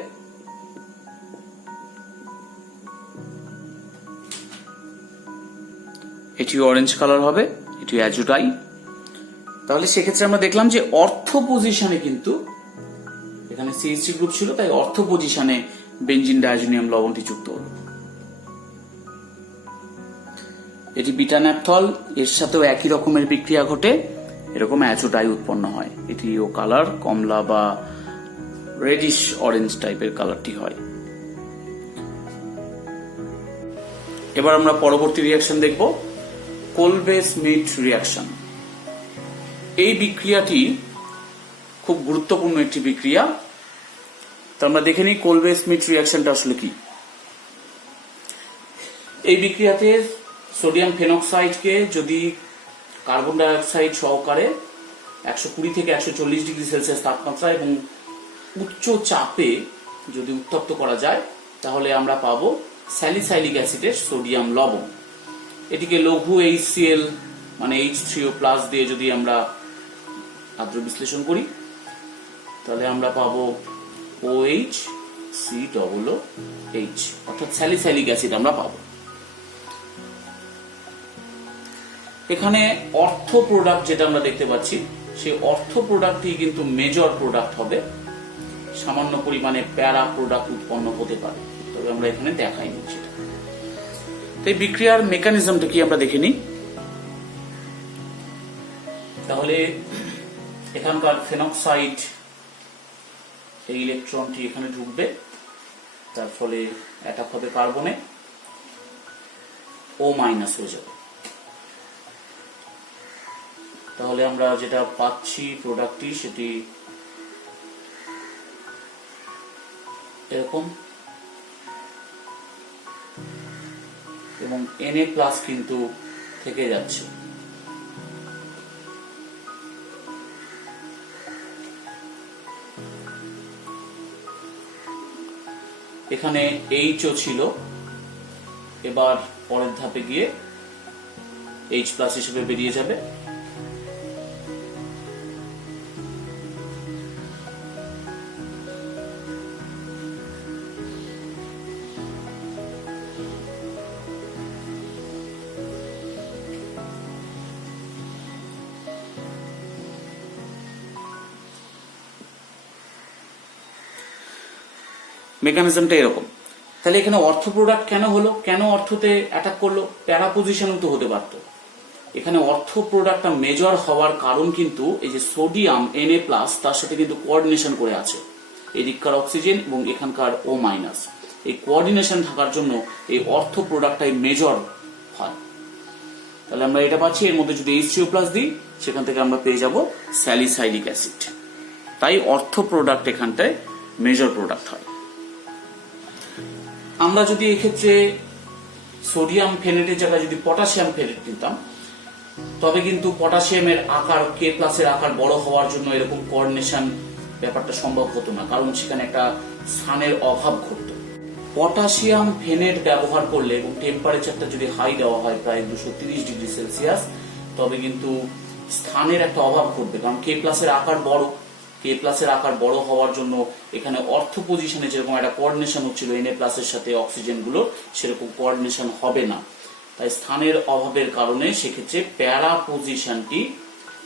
এটি অরেঞ্জ কালার হবে, এটি অ্যাজো ডাই। তাহলে সেক্ষেত্রে আমরা দেখলাম যে অর্থ পজিশনে কিন্তু এখানে CH3 গ্রুপ ছিল, তাই অর্থ পজিশনে বেনজিন ডায়াজোনিয়াম লবণটি যুক্ত হলো। এটি বিটা ন্যাপথল, এর সাথেও একই রকমের বিক্রিয়া ঘটে, এরকম অ্যাজো ডাই উৎপন্ন হয়। এটিও কালার কমলা বা রেডিশ অরেঞ্জ টাইপের কালারটি হয়। এবার আমরা পরবর্তী রিয়াকশন দেখব, কোলবে স্মিথ রিয়াকশন। এই বিক্রিয়াটি খুব গুরুত্বপূর্ণ একটি বিক্রিয়া। তো আমরা দেখে নিই কোলবে স্মিথ রিয়াকশনটা আসলে কি। এই বিক্রিয়াতে সোডিয়াম ফেনক্সাইডকে যদি কার্বন ডাই অক্সাইড সহকারে 120 থেকে 140 ডিগ্রি সেলসিয়াস তাপমাত্রা এবং উচ্চ চাপে যদি উত্তপ্ত করা যায় তাহলে আমরা পাবো স্যালিসাইলিক অ্যাসিডের সোডিয়াম লবণ। এটিকে লঘু HCl মানে H3O+ দিয়ে যদি আমরা আদ্র বিশ্লেষণ করি তাহলে আমরা পাবো OHCOOH, অর্থাৎ স্যালিসাইলিক অ্যাসিড আমরা পাবো। এখানে অর্থ প্রোডাক্ট যেটা আমরা দেখতে পাচ্ছি সেই অর্থ প্রোডাক্টই কিন্তু মেজর প্রোডাক্ট হবে। সামান্য পরিমাণে প্যারা প্রোডাক্ট উৎপন্ন হতে পারে, তবে আমরা এখানে দেখাইনি সেটা। তো এই বিক্রিয়ার মেকানিজমটা কি আমরা দেখে নিই। তাহলে এখানকার ফেনক্সাইড এই ইলেকট্রনটি এখানে ঢুকবে, তার ফলে অ্যাটাক হবে কার্বনে, O- হয়ে যাবে। তাহলে আমরা যেটা পাচ্ছি প্রোডাক্টটি সেটি এরকম, এবং Na+ কিন্তু থেকে যাচ্ছে। এখানে H-ও ছিল, এবার পরের ধাপে গিয়ে H+ হিসেবে বেরিয়ে যাবে। মেকানিজমটা এরকম। তাহলে এখানে অর্থ প্রোডাক্ট কেন হলো, কেন অর্থতে অ্যাটাক করলো? প্যারা পজিশনও তো হতে পারতো। এখানে অর্থ প্রোডাক্টটা মেজর হওয়ার কারণ কিন্তু এই যে সোডিয়াম Na+, তার সাথে কিন্তু কোঅর্ডিনেশন করে আছে এদিককার অক্সিজেন এবং এখানকার O-। এই কোঅর্ডিনেশন থাকার জন্য এই অর্থ প্রোডাক্টটাই মেজর হয়। তাহলে আমরা এটা পাচ্ছি, এর মধ্যে যদি H3O+ দিই সেখান থেকে আমরা পেয়ে যাব স্যালিসাইলিক অ্যাসিড। তাই অর্থ প্রোডাক্ট এখানটায় মেজর প্রোডাক্ট হয়। আমরা যদি এই ক্ষেত্রে সোডিয়াম ফেনেটের জায়গায় যদি পটাশিয়াম ফেনেট নিতাম, তবে কিন্তু পটাশিয়ামের আকার K+ এর আকার বড় হওয়ার জন্য এরকম কোঅর্ডিনেশন ব্যাপারটা সম্ভব হতো না, কারণ সেখানে একটা স্থানের অভাব ঘটতো। পটাশিয়াম ফেনেট ব্যবহার করলে এবং টেম্পারেচারটা যদি হাই দেওয়া হয় প্রায় 230 ডিগ্রি সেলসিয়াস, তবে কিন্তু স্থানের একটা অভাব ঘটবে, কারণ K+ এর আকার বড়। K+ এর আকার বড় হওয়ার জন্য এখানে অর্থ পজিশনে যেরকম একটা কোঅর্ডিনেশন হচ্ছিল Na+ এর সাথে অক্সিজেন গুলোর, সেরকম কোঅর্ডিনেশন হবে না। তাই স্থানের অভাবের কারণে সেক্ষেত্রে প্যারা পজিশনটি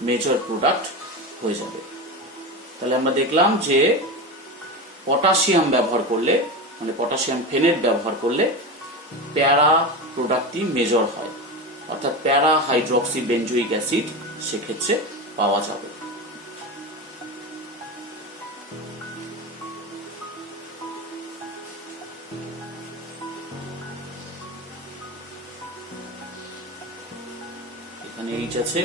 মেজর প্রোডাক্ট হয়ে যাবে। তাহলে আমরা দেখলাম যে পটাশিয়াম ব্যবহার করলে, মানে পটাশিয়াম ফেনেট ব্যবহার করলে প্যারা প্রোডাক্টটি মেজর হয়, অর্থাৎ প্যারা হাইড্রক্সি বেঞ্জোইক অ্যাসিড সেক্ষেত্রে পাওয়া যাবে। এখানে H আছে,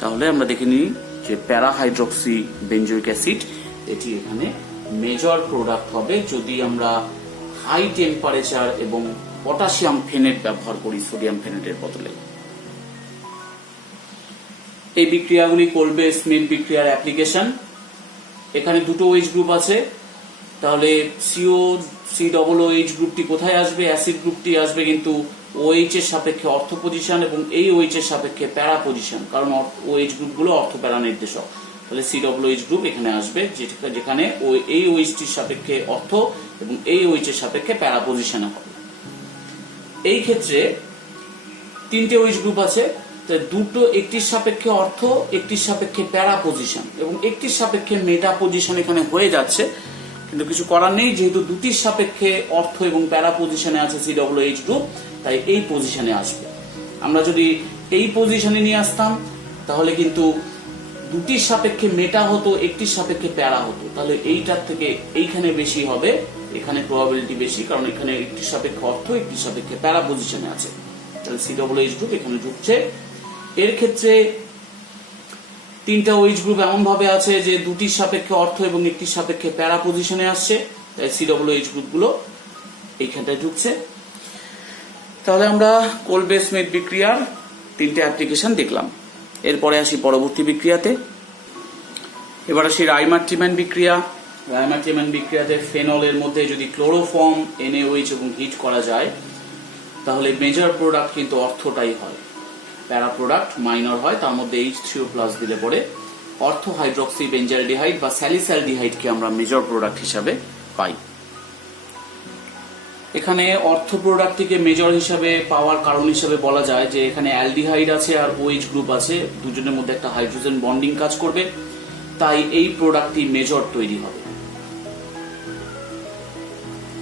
তাহলে আমরা দেখে নিই যে প্যারা হাইড্রক্সি বেঞ্জোইক অ্যাসিড এটি এখানে মেজর প্রোডাক্ট হবে যদি আমরা হাই টেম্পারেচার এবং পটাশিয়াম ফেনেট ব্যবহার করি সোডিয়াম ফেনেটের বদলে। এই বিক্রিয়াগুলি কোলবে স্মিথ বিক্রিয়ার অ্যাপ্লিকেশন। এখানে দুটো OH গ্রুপ আছে, তাহলে COOH গ্রুপটি কোথায় আসবে? অ্যাসিড গ্রুপটি আসবে কিন্তু OH এর সাপেক্ষে অর্থ পজিশন এবং এই OH এর সাপেক্ষে প্যারা পজিশন, কারণ OH গ্রুপগুলো অর্থ প্যারা নির্দেশক। তাহলে COOH গ্রুপ এখানে আসবে, যেখানে এই OH টির সাপেক্ষে অর্থ এবং এই OH এর সাপেক্ষে প্যারা পজিশনে হবে। এই ক্ষেত্রে তিনটে OH গ্রুপ আছে, দুটো, একটির সাপেক্ষে অর্থ, একটির সাপেক্ষে প্যারা পজিশন এবং একটির সাপেক্ষে মেটা পজিশন এখানে হয়ে যাচ্ছে, কিন্তু কিছু করার নেই, যেহেতু দুটির সাপেক্ষে অর্থ এবং প্যারা পজিশনে আছে COOH গ্রুপ, তাই এই পজিশনে আসবে। আমরা যদি এই পজিশনে নিয়ে আসতাম তাহলে কিন্তু দুটির সাপেক্ষে মেটা হতো, একটির সাপেক্ষে প্যারা হতো, তাহলে এইটার থেকে এইখানে বেশি হবে, এখানে প্রবাবিলিটি বেশি, কারণ এখানে একটির সাপেক্ষে অর্থ, একটির সাপেক্ষে প্যারা পজিশনে আছে। তাহলে COOH গ্রুপ এখানে ঢুকছে। এর ক্ষেত্রে তিনটা OH গ্রুপ এমন ভাবে আছে যে দুটির সাপেক্ষে অর্থ এবং একটির সাপেক্ষে প্যারা পজিশনে আসছে, তাই COOH গ্রুপগুলো এইখানটায় ঢুকছে। তাহলে আমরা কোলবে স্মিথ বিক্রিয়ার তিনটে অ্যাপ্লিকেশন দেখলাম। এরপরে আসি পরবর্তী বিক্রিয়াতে। এবার আসি রাইমার-ট্রিম্যান বিক্রিয়া। রাইমার-ট্রিম্যান বিক্রিয়াতে ফেনলের মধ্যে যদি ক্লোরোফর্ম, NaOH এবং হিট করা যায়, তাহলে মেজর প্রোডাক্ট কিন্তু অর্থটাই হয়, প্যারা প্রোডাক্ট মাইনর হয়। তার মধ্যে H3O+ দিলে পরে অর্থ হাইড্রক্সি বেঞ্জালডিহাইড বা স্যালিসালডিহাইডকে আমরা মেজর প্রোডাক্ট হিসাবে পাই। এখানে অর্থ প্রোডাক্টটিকে মেজর হিসাবে পাওয়ার কারণ হিসাবে বলা যায় যে এখানে অ্যালডিহাইড আছে আর OH গ্রুপ আছে, দুজনের মধ্যে একটা হাইড্রোজেন বন্ডিং কাজ করবে, তাই এই প্রোডাক্টটি মেজর তৈরি হবে।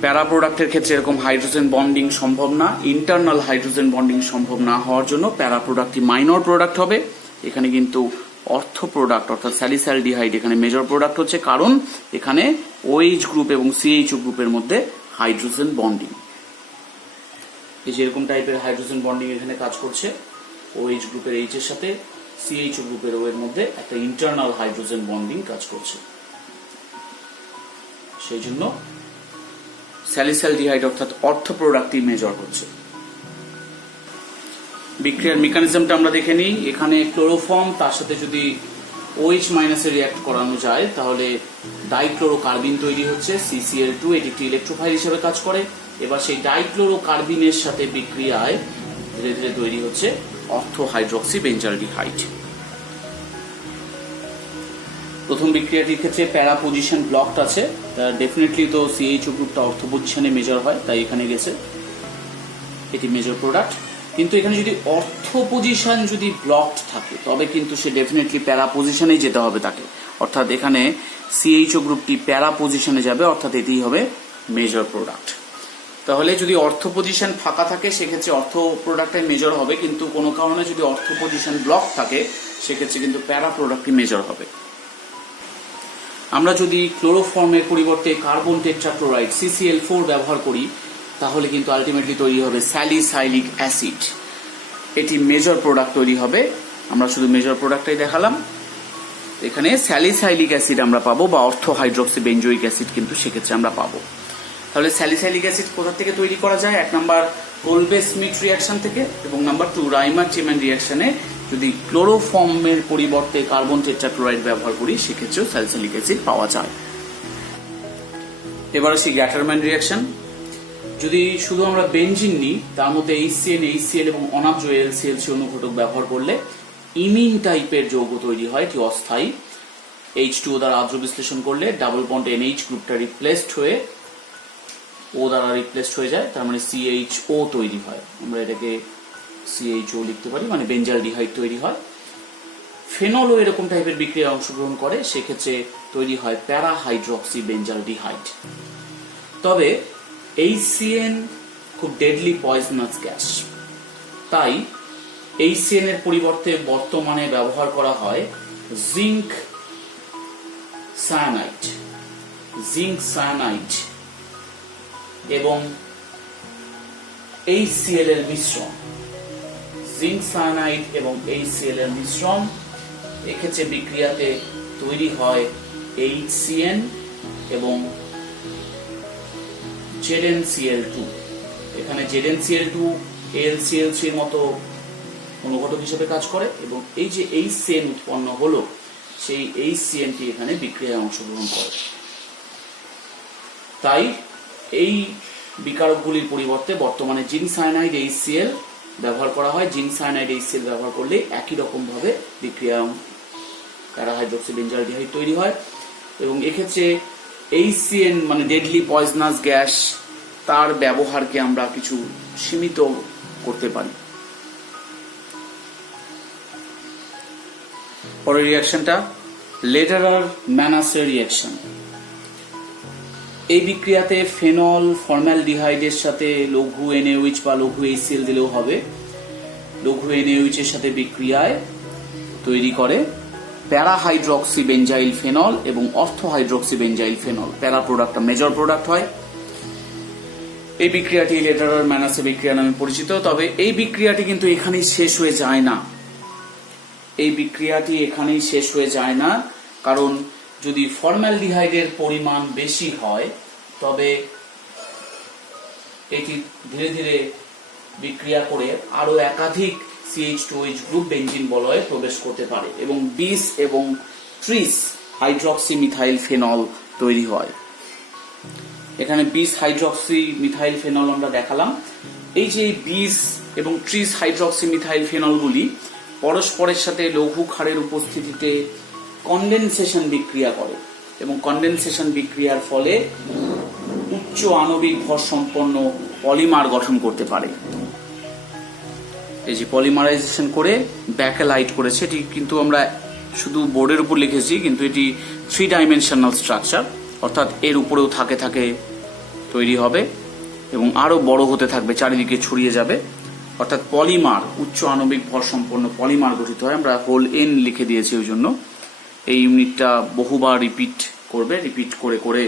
প্যারা প্রোডাক্টের ক্ষেত্রে এরকম হাইড্রোজেন বন্ডিং সম্ভব না, ইন্টারনাল হাইড্রোজেন বন্ডিং সম্ভব না হওয়ার জন্য প্যারা প্রোডাক্টটি মাইনর প্রোডাক্ট হবে। এখানে কিন্তু অর্থ প্রোডাক্ট অর্থাৎ স্যালিসালডিহাইড এখানে মেজর প্রোডাক্ট হচ্ছে, কারণ এখানে OH গ্রুপ এবং CHO গ্রুপের মধ্যে হাইড্রোজেন বন্ডিং, এই যে এরকম টাইপের হাইড্রোজেন বন্ডিং এখানে কাজ করছে। OH গ্রুপের H এর সাথে CHO গ্রুপের O এর মধ্যে একটা ইন্টারনাল হাইড্রোজেন বন্ডিং কাজ করছে, সেই জন্য স্যালিসালডিহাইড অর্থাৎ অর্থ প্রোডাক্টটি মেজর হচ্ছে। বিক্রিয়ার মেকানিজমটা আমরা দেখে নিই। এখানে ক্লোরোফর্ম তার সাথে যদি OH- এ রিঅ্যাক্ট করানো যায় তাহলে ডাইক্লোরোকার্বিন তৈরি হচ্ছে CCl2, এটি একটি ইলেকট্রোফাইল হিসেবে কাজ করে। এবার সেই ডাইক্লোরোকার্বিনের সাথে বিক্রিয়ায় ধীরে ধীরে তৈরি হচ্ছে অর্থ হাইড্রক্সি বেঞ্জালডিহাইড। প্রথম বিক্রিয়াটির ক্ষেত্রে প্যারা পজিশন ব্লকড আছে, ডেফিনেটলি তো CHO গ্রুপটা অর্থ পজিশনে মেজর হয়, তাই এখানে গেছে, এটি মেজর প্রোডাক্ট। কিন্তু এখানে যদি অর্থ পজিশন যদি ব্লকড থাকে তবে কিন্তু সে ডেফিনেটলি প্যারা পজিশনেই যেতে হবে তাকে, অর্থাৎ এখানে সিএইচও গ্রুপটি প্যারা পজিশনে যাবে, অর্থাৎ এটিই হবে মেজর প্রোডাক্ট। তাহলে যদি অর্থ পজিশন ফাঁকা থাকে সেক্ষেত্রে অর্থ প্রোডাক্টটাই মেজর হবে, কিন্তু কোনো কারণে যদি অর্থ পজিশন ব্লক থাকে সেক্ষেত্রে কিন্তু প্যারা প্রোডাক্টই মেজর হবে। আমরা যদি ক্লোরোফর্মের পরিবর্তে কার্বন টেট্রাক্লোরাইড CCl4 ব্যবহার করি তাহলে কিন্তু আলটিমেটলি তৈরি হবে স্যালিসাইলিক অ্যাসিড, এটি মেজর প্রোডাক্ট তৈরি হবে। আমরা শুধু মেজর প্রোডাক্টটাই দেখালাম, এখানে স্যালিসাইলিক অ্যাসিড আমরা পাবো বা অর্থো হাইড্রক্সি বেঞ্জোইক অ্যাসিড কিন্তু সেক্ষেত্রে আমরা পাবো। তাহলে স্যালিসাইলিক অ্যাসিড কোথা থেকে তৈরি করা যায়? 1 নাম্বার কোলবে-স্মিথ রিয়াকশন থেকে, এবং নাম্বার 2 রাইমার-চিম্যান রিয়াকশনে যদি ক্লোরোফর্মের পরিবর্তে কার্বন টেট্রাক্লোরাইড ব্যবহার করি সেক্ষেত্রেও স্যালিসাইলিক অ্যাসিড পাওয়া যায়। এবার আসি গ্যাটারম্যান রিয়াকশন। যদি শুধু আমরা বেনজিন নিই তার মধ্যে HCN, HCl এবং অনাব্জয় LCl অনুঘটক ব্যবহার করলে ইমিন টাইপের যৌগ তৈরি হয়, এটি অস্থায়ী। H2O দ্বারা আদ্র বিশ্লেষণ করলে ডাবল বন্ড NH গ্রুপটা রিপ্লেসড হয়ে O দ্বারা রিপ্লেসড হয়ে যায়, তার মানে CHO তৈরি হয়। আমরা এটাকে CHO লিখতে পারি, মানে বেঞ্জালডিহাইড তৈরি হয়। ফেনলও এরকম টাইপের বিক্রিয়ায় অংশগ্রহণ করে, সেক্ষেত্রে তৈরি হয় প্যারা হাইড্রক্সি বেঞ্জালডিহাইড। তবে HCN খুব ডেডলি পয়জনাস গ্যাস, তাই HCN এর পরিবর্তে বর্তমানে ব্যবহার করা হয় জিঙ্ক সায়ানাইড এবং HCl এর মিশ্রণ। জিঙ্ক সায়ানাইড এবং HCl এর মিশ্রণ, এক্ষেত্রে বিক্রিয়াতে তৈরি হয় HCN এবং ZnCl2। এখানে ZnCl2 AlCl3 এর মতো অনুঘটক হিসেবে কাজ করে, এবং এই যে HCN উৎপন্ন হলো সেই HCNটি এখানে বিক্রিয়ায় অংশগ্রহণ করে। তাই এই বিকারকগুলির পরিবর্তে বর্তমানে জিঙ্ক সায়ানাইড HCl ব্যবহার করা হয়। জিঙ্ক সায়ানাইড HCl ব্যবহার করলে একই রকম ভাবে বিক্রিয়া প্যারা হাইড্রক্সি বেঞ্জালডিহাইড তৈরি হয়, এবং এক্ষেত্রে HCN মানে ডেডলি পয়জনাস গ্যাস, তার ব্যবহারকে আমরা কিছু সীমিত করতে পারি। পরের রিয়াকশনটা লেটারার-ম্যানাসে রিয়াকশন। এই বিক্রিয়াতে ফেনল ফর্মালডিহাইডের সাথে লঘু NaOH বা লঘু HCl দিলেও হবে। লঘু NaOH এর সাথে বিক্রিয়ায় তৈরি করে প্যারা হাইড্রক্সি বেঞ্জাইল ফেনল এবং অর্থো হাইড্রক্সি বেঞ্জাইল ফেনল। প্যারা প্রোডাক্টটা মেজর প্রোডাক্ট হয়। এই বিক্রিয়াটি লেটারার-ম্যানাসে বিক্রিয়া নামে পরিচিত। তবে এই বিক্রিয়াটি কিন্তু এখানেই শেষ হয়ে যায় না। এই বিক্রিয়াটি এখানেই শেষ হয়ে যায় না, কারণ যদি ফর্মালডিহাইডের পরিমাণ বেশি হয় তবে এটি ধীরে ধীরে বিক্রিয়া করে আরো একাধিক CH2OH গ্রুপ বেঞ্জিন বলয়ে প্রবেশ করতে পারে এবং 20 এবং 30 হাইড্রক্সি মিথাইল ফেনল তৈরি হয়। এখানে 20 হাইড্রক্সি মিথাইল ফেনল আমরা দেখালাম। এই যে 20 এবং 30 হাইড্রক্সি মিথাইল ফেনলগুলি পরস্পরের সাথে লঘু ক্ষারের উপস্থিতিতে কন্ডেনসেশন বিক্রিয়া করে, এবং কন্ডেনসেশন বিক্রিয়ার ফলে উচ্চ আণবিক ভর সম্পন্ন পলিমার গঠন করতে পারে। এই যে পলিমারাইজেশন করে ব্যাকেলাইট করেছে, এটি কিন্তু আমরা শুধু বোর্ডের উপর লিখেছি, কিন্তু এটি 3 ডাইমেনশনাল স্ট্রাকচার, অর্থাৎ এর উপরেও থাকে থাকে তৈরি হবে এবং আরো বড় হতে থাকবে, চারিদিকে ছড়িয়ে যাবে, অর্থাৎ পলিমার, উচ্চ আণবিক ভর সম্পন্ন পলিমার গঠিত হয়। আমরা হোল N লিখে দিয়েছি ওই জন্য। এই ইউনিটটা বহুবার রিপিট করে করে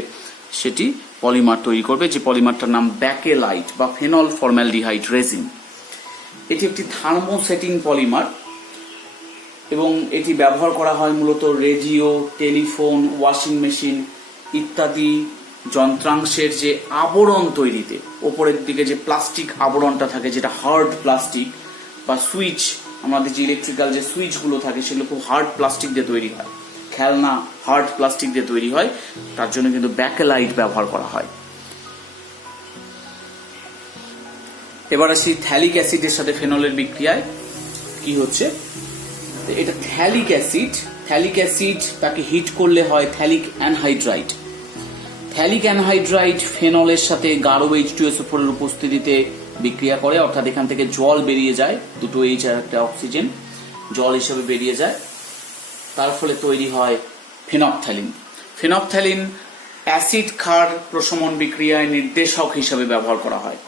সেটি পলিমার তৈরি করবে, যে পলিমারটার নাম ব্যাকেলাইট বা ফেনল ফর্মালডিহাইড রেজিন। এটি একটি থার্মোসেটিং পলিমার এবং এটি ব্যবহার করা হয় মূলত রেডিও, টেলিফোন, ওয়াশিং মেশিন ইত্যাদি যন্ত্রাংশের যে আবরণ তৈরিতে, ওপরের দিকে যে প্লাস্টিক আবরণটা থাকে যেটা হার্ড প্লাস্টিক, বা সুইচ, আমাদের যে ইলেকট্রিক্যাল যে সুইচগুলো থাকে সেগুলো খুব হার্ড প্লাস্টিক দিয়ে তৈরি হয়, খেলনা হার্ড প্লাস্টিক দিয়ে তৈরি হয়, তার জন্য কিন্তু ব্যাকেলাইট ব্যবহার করা হয়। এবার আসি থ্যালিক অ্যাসিডের সাথে ফেনলের বিক্রিয়ায় কি হচ্ছে। এটা থ্যালিক অ্যাসিড তাকে হিট করলে হয় থ্যালিক অ্যানহাইড্রাইড। ফ্যালিক অ্যানহাইড্রাইড ফেনলের সাথে গাঢ় H2SO4 এর উপস্থিতিতে বিক্রিয়া করে, অর্থাৎ এখান থেকে জল বেরিয়ে যায়, দুটো H আর একটা অক্সিজেন জল হিসেবে বেরিয়ে যায়, তার ফলে তৈরি হয় ফেনপথ্যালিন। ফেনপথ্যালিন অ্যাসিড ক্ষার প্রশমন বিক্রিয়ায় নির্দেশক হিসেবে ব্যবহার করা হয়।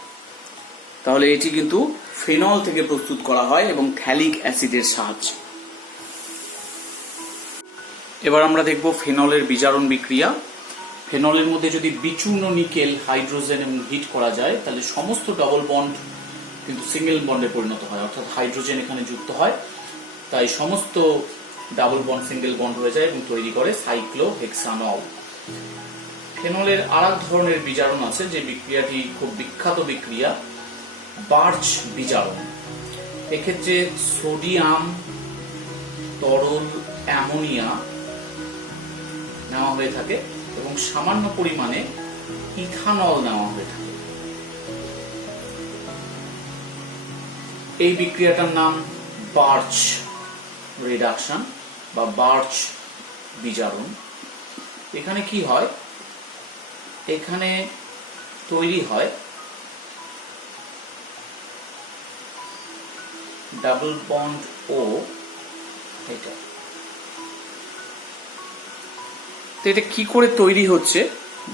তাহলে এটি কিন্তু ফেনল থেকে প্রস্তুত করা হয় এবং ফ্যালিক অ্যাসিডের সাহায্যে। এবার আমরা দেখব ফেনলের বিজারণ বিক্রিয়া। ফেনলের মধ্যে যদি বিচূর্ণ নিকেল হাইড্রোজেন এবং হিট করা যায়, তাহলে সমস্ত ডবল বন্ড কিন্তু সিঙ্গেল বন্ডে পরিণত হয়, অর্থাৎ হাইড্রোজেন এখানে যুক্ত হয়, তাই সমস্ত ডাবল বন্ড সিঙ্গেল বন্ড হয়ে যায় এবং তৈরি করে সাইক্লোহেক্সানল। ফেনলের আরেক ধরনের বিজারণ আছে, যে বিক্রিয়াটি খুব বিখ্যাত বিক্রিয়া, বার্চ বিজারণ। এক্ষেত্রে সোডিয়াম তরল অ্যামোনিয়া নেওয়া হয়ে থাকে এবং সামান্য পরিমাণে ইথানল নেওয়া হয়ে থাকে। এই বিক্রিয়াটার নাম বার্চ রিডাকশন বা বার্চ বিজারণ। এখানে কি হয়, এখানে তৈরি হয় ডাবল বন্ড ও এটা। তো এটা কি করে তৈরি হচ্ছে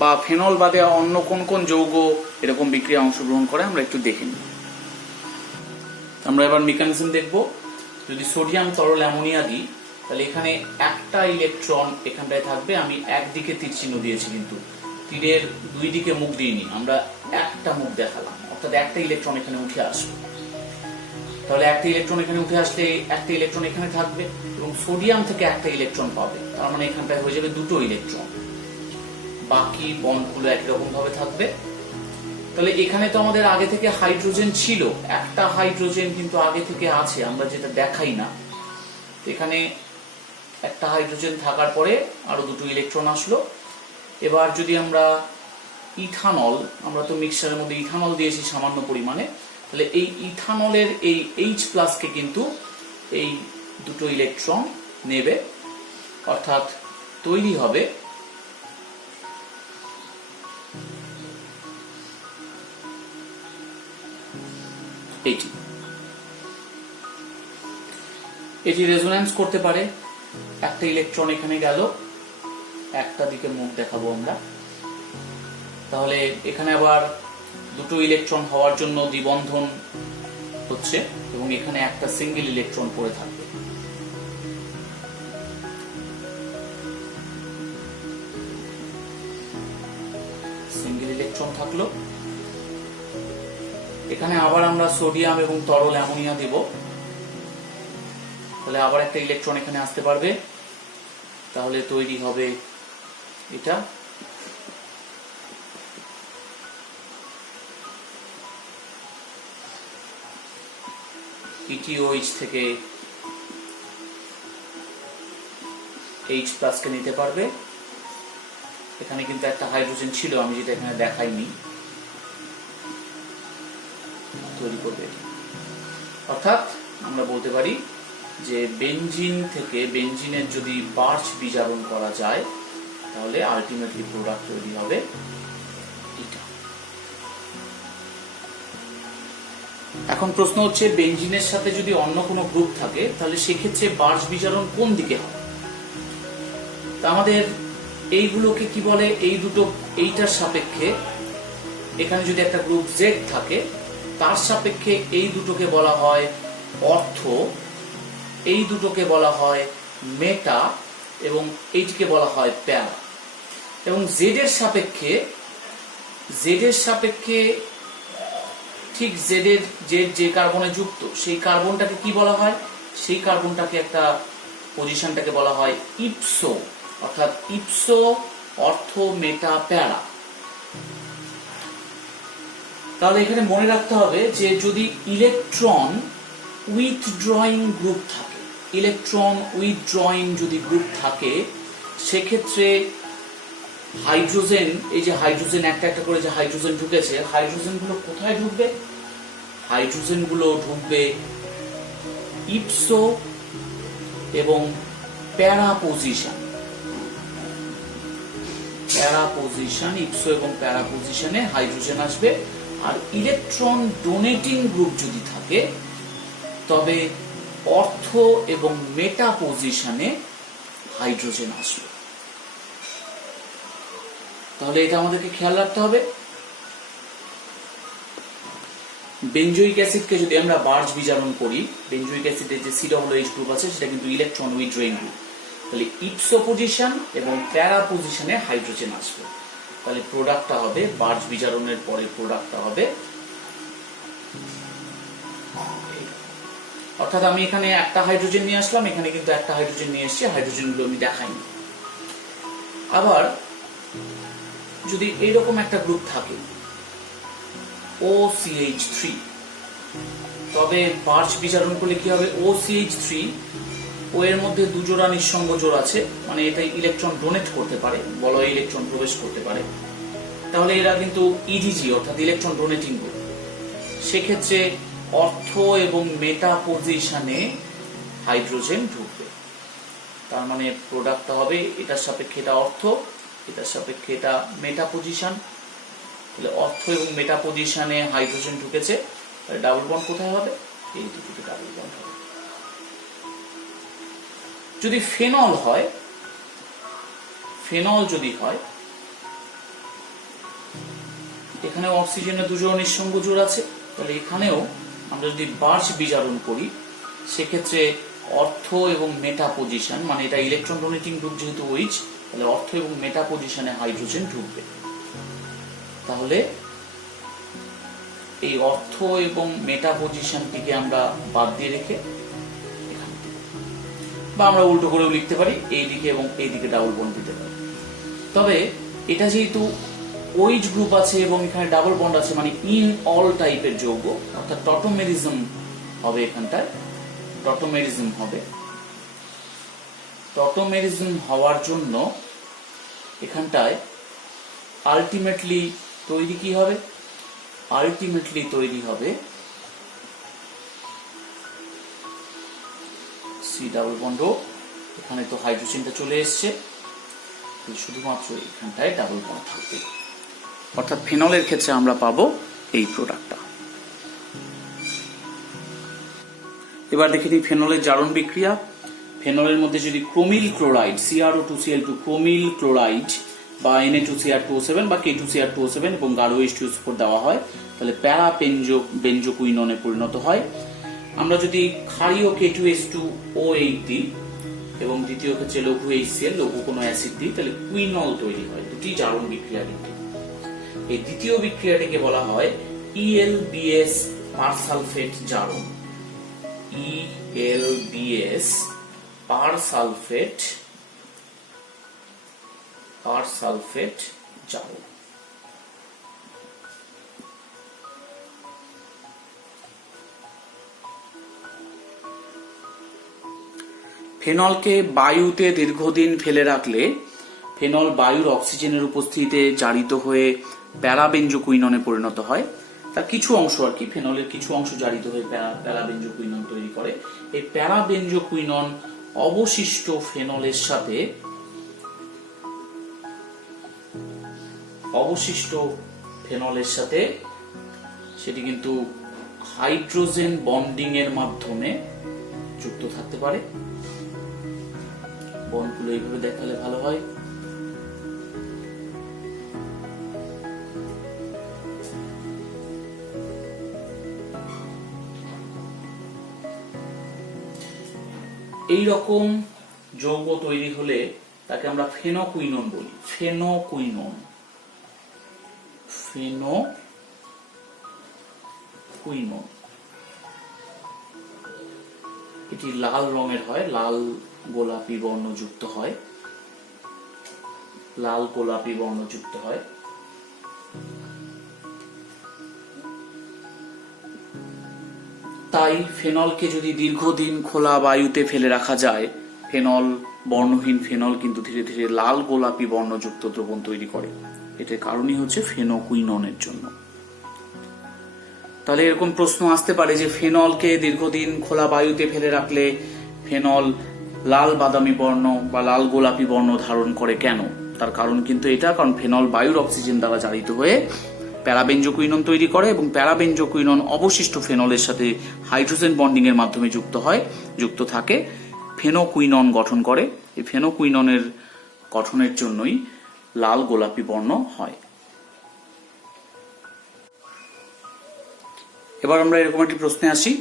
বা ফেনল বাদে অন্য কোন কোন যৌগ এরকম বিক্রিয়া অংশগ্রহণ করে আমরা একটু দেখে নিই। আমরা এবার মেকানিজম দেখব। যদি সোডিয়াম তরল অ্যামোনিয়া দিই, তাহলে এখানে একটা ইলেকট্রন এখানটায় থাকবে। আমি একদিকে তীর চিহ্ন দিয়েছি, কিন্তু তীরের দুই দিকে মুখ দিইনি, আমরা একটা মুখ দেখালাম, অর্থাৎ একটা ইলেকট্রন এখানে উঠে আসবে। তাহলে একটা ইলেকট্রন এখানে উঠে আসলে একটা ইলেকট্রন এখানে থাকবে এবং সোডিয়াম থেকে একটা ইলেকট্রন পাবে, তার মানে এখানটায় হয়ে যাবে দুটো ইলেকট্রন। বাকি বন্ডগুলো একই রকম ভাবে থাকবে। তাহলে এখানে তো আমাদের আগে থেকে হাইড্রোজেন ছিল, একটা হাইড্রোজেন কিন্তু আগে থেকে আছে, আমরা যেটা দেখাই না। এখানে একটা হাইড্রোজেন থাকার পরে আরো দুটো ইলেকট্রন আসলো। এবার যদি আমরা ইথানল, আমরা তো মিক্সচারের মধ্যে ইথানল দিয়েছি সামান্য পরিমাণে, তাহলে এই ইথানলের এই H+ কে কিন্তু এই দুটো ইলেকট্রন নেবে, অর্থাৎ তৈরি হবে এটি। এটি রেজোন্যান্স করতে পারে। একটা ইলেকট্রন এখানে গেল, একটা দিকে মুখ দেখাবো আমরা, তাহলে এখানে আবার দুটো ইলেকট্রন হওয়ার জন্য দ্বিবন্ধন হচ্ছে এবং এখানে একটা সিঙ্গেল ইলেকট্রন পড়ে থাকবে। সিঙ্গেল ইলেকট্রন থাকলো। এখানে আবার আমরা সোডিয়াম এবং তরল অ্যামোনিয়া দেব, তাহলে আবার একটা ইলেকট্রন এখানে আসতে পারবে, তাহলে তৈরি হবে এটা। ETOH থেকে H+ কে নিতে পারবে। এখানে কিন্তু একটা হাইড্রোজেন ছিল, আমি যেটা এখানে দেখাইনি, তৈরি করবে। অর্থাৎ আমরা বলতে পারি যে বেনজিন থেকে বেনজিনের যদি বার্চ বিজারণ করা যায়, তাহলে আলটিমেটলি প্রোডাক্ট তৈরি হবে এটা। এখন প্রশ্ন হচ্ছে, বেনজিনের সাথে যদি অন্য কোনো গ্রুপ থাকে, তাহলে সেক্ষেত্রে বার্চ বিজারণ কোন দিকে হবে? তা আমাদের এইগুলোকে কি বলে, এই দুটো, এইটার সাপেক্ষে এখানে যদি একটা গ্রুপ Z থাকে, তার সাপেক্ষে এই দুটোকে বলা হয় অর্থ, এই দুটোকে বলা হয় মেটা এবং এইটিকে বলা হয় প্যারা। এবং Z এর সাপেক্ষে ঠিক Z এর যে কার্বনে যুক্ত, সেই কার্বনটাকে কি বলা হয়? সেই কার্বনটাকে একটা পজিশনটাকে বলা হয় ইপসো, অর্থাৎ ইপসো অর্থ মেটা প্যারা। তাহলে এখানে মনে রাখতে হবে যে যদি ইলেকট্রন উইথড্রয়িং গ্রুপ থাকে, যদি গ্রুপ থাকে, সেক্ষেত্রে হাইড্রোজেন, এই যে হাইড্রোজেন একটা একটা করে যে হাইড্রোজেন ঢুকেছে, হাইড্রোজেনগুলো কোথায় ঢুকবে? হাইড্রোজেনগুলো ঢুকবে ইপসো এবং প্যারা পজিশন। প্যারা পজিশন, ইপসো এবং প্যারা পজিশনে হাইড্রোজেন আসবে। আর ইলেকট্রন ডোনেটিং গ্রুপ যদি থাকে তবে অর্থ এবং মেটা পজিশনে হাইড্রোজেন আসবে। তাহলে এটা আমাদেরকে খেয়াল রাখতে হবে। বেঞ্জোইক অ্যাসিডকে যদি আমরা বার্জ বিজারণ করি, বেঞ্জোইক অ্যাসিডের যে COOH গ্রুপ আছে সেটা কিন্তু ইলেকট্রন উইথড্রয়িং গ্রুপ। তাহলে ইপসো পজিশন এবং প্যারা পজিশনে হাইড্রোজেন আসবে। তাহলে প্রোডাক্টটা হবে, বার্জ বিজারণের পরে প্রোডাক্টটা হবে, অর্থাৎ আমি এখানে একটা হাইড্রোজেন নিয়ে আসলাম, এখানে কিন্তু একটা হাইড্রোজেন নিয়ে এসেছি, হাইড্রোজেনগুলো আমি দেখাইনি। আবার যদি এইরকম একটা গ্রুপ থাকে OCH3, তবে বার্জ বিজারণ করলে কি হবে, OCH3 ও এর মধ্যে দুজোড়া নিঃসঙ্গ জোড় আছে, মানে এটা ইলেকট্রন ডোনেট করতে পারে, বলয়ে ইলেকট্রন প্রবেশ করতে পারে। তাহলে এরা কিন্তু EDG অর্থাৎ ইলেকট্রন ডোনেটিং গ্রুপ। সেক্ষেত্রে অর্থ এবং মেটা পজিশনে হাইড্রোজেন ঢুকবে। তার মানে প্রোডাক্টটা হবে, এটার সাপেক্ষে এটা অর্থ, এটার সাপেক্ষে এটা মেটা পজিশন। তাহলে অর্থ এবং মেটা পজিশনে হাইড্রোজেন ঢুকেছে, ডাবল বন্ড কোথায় হবে, এই দুটোতে ডাবল বন্ড হবে। যদি ফেনল হয়, ফেনল যদি হয়, এখানে অক্সিজেনের দুজোড়া নিঃসঙ্গ জোড় আছে, তাহলে এখানেও আমরা যদি বার্জ বিজারণ করি সেক্ষেত্রে অর্থ এবং মেটা পজিশন, মানে এটা ইলেকট্রন ডোনেটিং গ্রুপ যেহেতু OH, তাহলে অর্থ এবং মেটা পজিশনে হাইড্রোজেন ঢুকবে। তাহলে এই অর্থ এবং মেটা পজিশনটিকে আমরা বাদ দিয়ে রেখে বা আমরা উল্টো করেও লিখতে পারি, এই দিকে এবং এই দিকে ডাবল বন্ড দিতে পারি। তবে এটা যেহেতু OH গ্রুপ আছে এবং এখানে ডাবল বন্ড আছে, মানে ইন অল টাইপের যৌগ, অর্থাৎ টটোমেরিজম হবে, এখানটায় টটোমেরিজম হবে। টটোমেরিজম হওয়ার জন্য এখানটায় আলটিমেটলি তৈরি কি হবে, আলটিমেটলি তৈরি হবে C ডাবল বন্ড। এখানে তো হাইড্রোজেনটা চলে এসছে, শুধুমাত্র এখানটায় ডাবল বন্ড থাকবে, অর্থাৎ ফেনলের ক্ষেত্রে আমরা পাবো এই প্রোডাক্টটা। এবার দেখে নিই ফেনলের জারণ বিক্রিয়া। ফেনলের মধ্যে যদি ক্রোমিল ক্লোরাইড CrO2Cl2 ক্রোমিল ক্লোরাইড বা Na2Cr2O7 বা K2Cr2O7 এবং গাঢ় H2SO4 দেওয়া হয়, তাহলে প্যারা বেঞ্জোকুইননে পরিণত হয়। আমরা যদি ক্ষারীয় K2H2O8 দিই এবং দ্বিতীয় ক্ষেত্রে লঘু HCl, লঘু কোনো অ্যাসিড দিই, তাহলে কুইনল তৈরি হয়। দুটি জারণ বিক্রিয়া কিন্তু। এই দ্বিতীয় বিক্রিয়াটিকে বলা হয় ELBS পারসালফেট জারণ। ELBS পারসালফেট জারণ। ফেনলকে বায়ুতে দীর্ঘদিন ফেলে রাখলে ফেনল বায়ুর অক্সিজেনের উপস্থিতিতে জারিত হয়ে প্যারাবেঞ্জোকুইননে পরিণত হয়। তার কিছু অংশ আর কি, ফেনলের কিছু অংশ জারিত হয়ে প্যারাবেঞ্জোকুইনন তৈরি করে। এই প্যারাবেঞ্জোকুইনন অবশিষ্ট ফেনলের সাথে সেটি কিন্তু হাইড্রোজেন বন্ডিং এর মাধ্যমে যুক্ত থাকতে পারে। বন্ডগুলো এইভাবে দেখালে ভালো হয়। এই রকম যৌগ তৈরি হলে তাকে আমরা ফেনোকুইনন বলি। ফেনোকুইনন এটি লাল রঙের হয়, লাল গোলাপি বর্ণযুক্ত হয়, তাই ফেনলকে যদি দীর্ঘদিন খোলা বায়ুতে ফেলে রাখা যায়, ফেনল বর্ণহীন ফেনল কিন্তু ধীরে ধীরে লাল গোলাপি বর্ণযুক্ত দ্রবণ তৈরি করে। এটার কারণই হচ্ছে ফেনোকুইননের জন্য। তাহলে এরকম প্রশ্ন আসতে পারে যে ফেনলকে দীর্ঘদিন খোলা বায়ুতে ফেলে রাখলে ফেনল লাল বাদামি বর্ণ বা লাল গোলাপি বর্ণ ধারণ করে কেন? তার কারণ কিন্তু এটা, কারণ ফেনল বায়ুর অক্সিজেন দ্বারা জারিত হয়ে প্যারাবেঞ্জোকুইনন তৈরি করে এবং প্যারাবেঞ্জোকুইনন অবশিষ্ট ফেনলের সাথে হাইড্রোজেন বন্ডিং এর মাধ্যমে যুক্ত থাকে, ফেনোকুইনন গঠন করে। এই ফেনোকুইননের গঠনের জন্যই লাল গোলাপি বর্ণ হয়। এবার আমরা এরকম একটি প্রশ্নে আসি।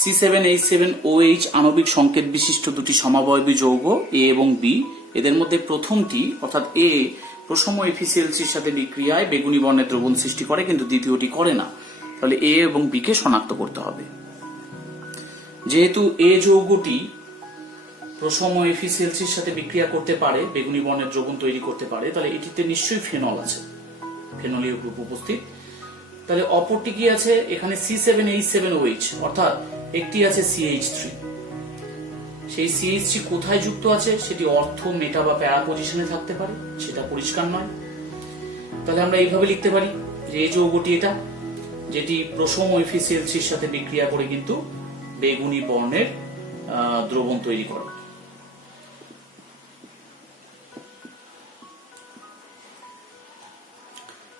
C7H7OH আণবিক সংকেত বিশিষ্ট দুটি সমবায়বী যৌগ এ এবং বি, এদের মধ্যে প্রথমটি অর্থাৎ এ প্রশম এফিসিএলসির সাথে বিক্রিয়ায় বেগুনি বর্ণের দ্রবণ সৃষ্টি করে, কিন্তু দ্বিতীয়টি করে না। তাহলে এ এবং বি কে শনাক্ত করতে হবে। যেহেতু এ যৌগটি প্রশম এফিসিএলসির সাথে বিক্রিয়া করতে পারে, বেগুনি বর্ণের দ্রবণ তৈরি করতে পারে, তাহলে এটিতে নিশ্চয়ই ফেনল আছে, ফেনলীয় গ্রুপ উপস্থিত। তাহলে অপরটি কি আছে? এখানে C7H7OH, অর্থাৎ একটি আছে CH3। সেই CH3 কোথায় যুক্ত আছে সেটি অর্থ, মেটা বা প্যারা পজিশনে থাকতে পারে, সেটা পরিষ্কার নয়। তাহলে আমরা এইভাবে লিখতে পারি যে এই যৌগটি এটা, যেটি প্রশম এফিসিএলসির সাথে বিক্রিয়া করে কিন্তু বেগুনি বর্ণের দ্রবণ তৈরি করে।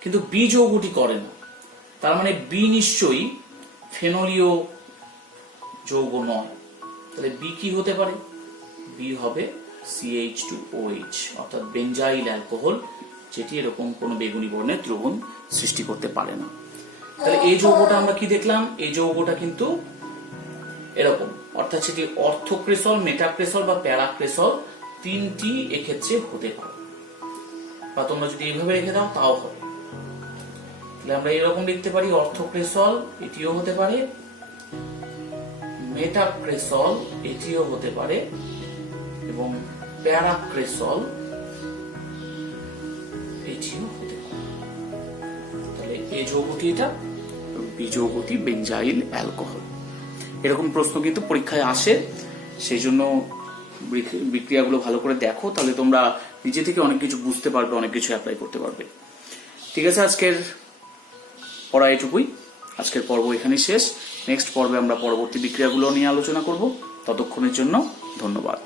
কিন্তু বি যৌগটি করে না, তার মানে বি নিশ্চয়ই ফেনলীয় যৌগ নয়। তাহলে বি কি হতে পারে? বি হবে CH2OH, অর্থাৎ বেঞ্জাইল অ্যালকোহল, যেটি এরকম কোনো বেগুনি বর্ণের দ্রবণ সৃষ্টি করতে পারে না। তাহলে এই যৌগটা আমরা কি দেখলাম? এই যৌগটা কিন্তু এরকম, অর্থাৎ সেটি অর্থোক্রেসল, মেটাক্রেসল বা প্যারাক্রেসল, তিনটি এক্ষেত্রে হতে পারে, বা তোমরা যদি এইভাবে রেখে দাও তাও হবে। তাহলে আমরা এরকম লিখতে পারি, অর্থোক্রেসল এটিও হতে পারে, মেটাক্রেসল এটিও হতে পারে, এবং প্যারাক্রেসল এটিও হতে পারে। তাহলে এই যৌগটি এটা, বি যৌগটি বেঞ্জাইল অ্যালকোহল। এরকম প্রশ্ন কিন্তু পরীক্ষায় আসে, সেই জন্য বিক্রিয়াগুলো ভালো করে দেখো, তাহলে তোমরা নিজে থেকে অনেক কিছু বুঝতে পারবে, অনেক কিছু অ্যাপ্লাই করতে পারবে। ঠিক আছে, আজকের পড়া এটুকুই। আজকের পর্ব এখানেই শেষ। নেক্সট পর্বে আমরা পরবর্তী বিক্রিয়াগুলো নিয়ে আলোচনা করব। ততক্ষণের জন্য ধন্যবাদ।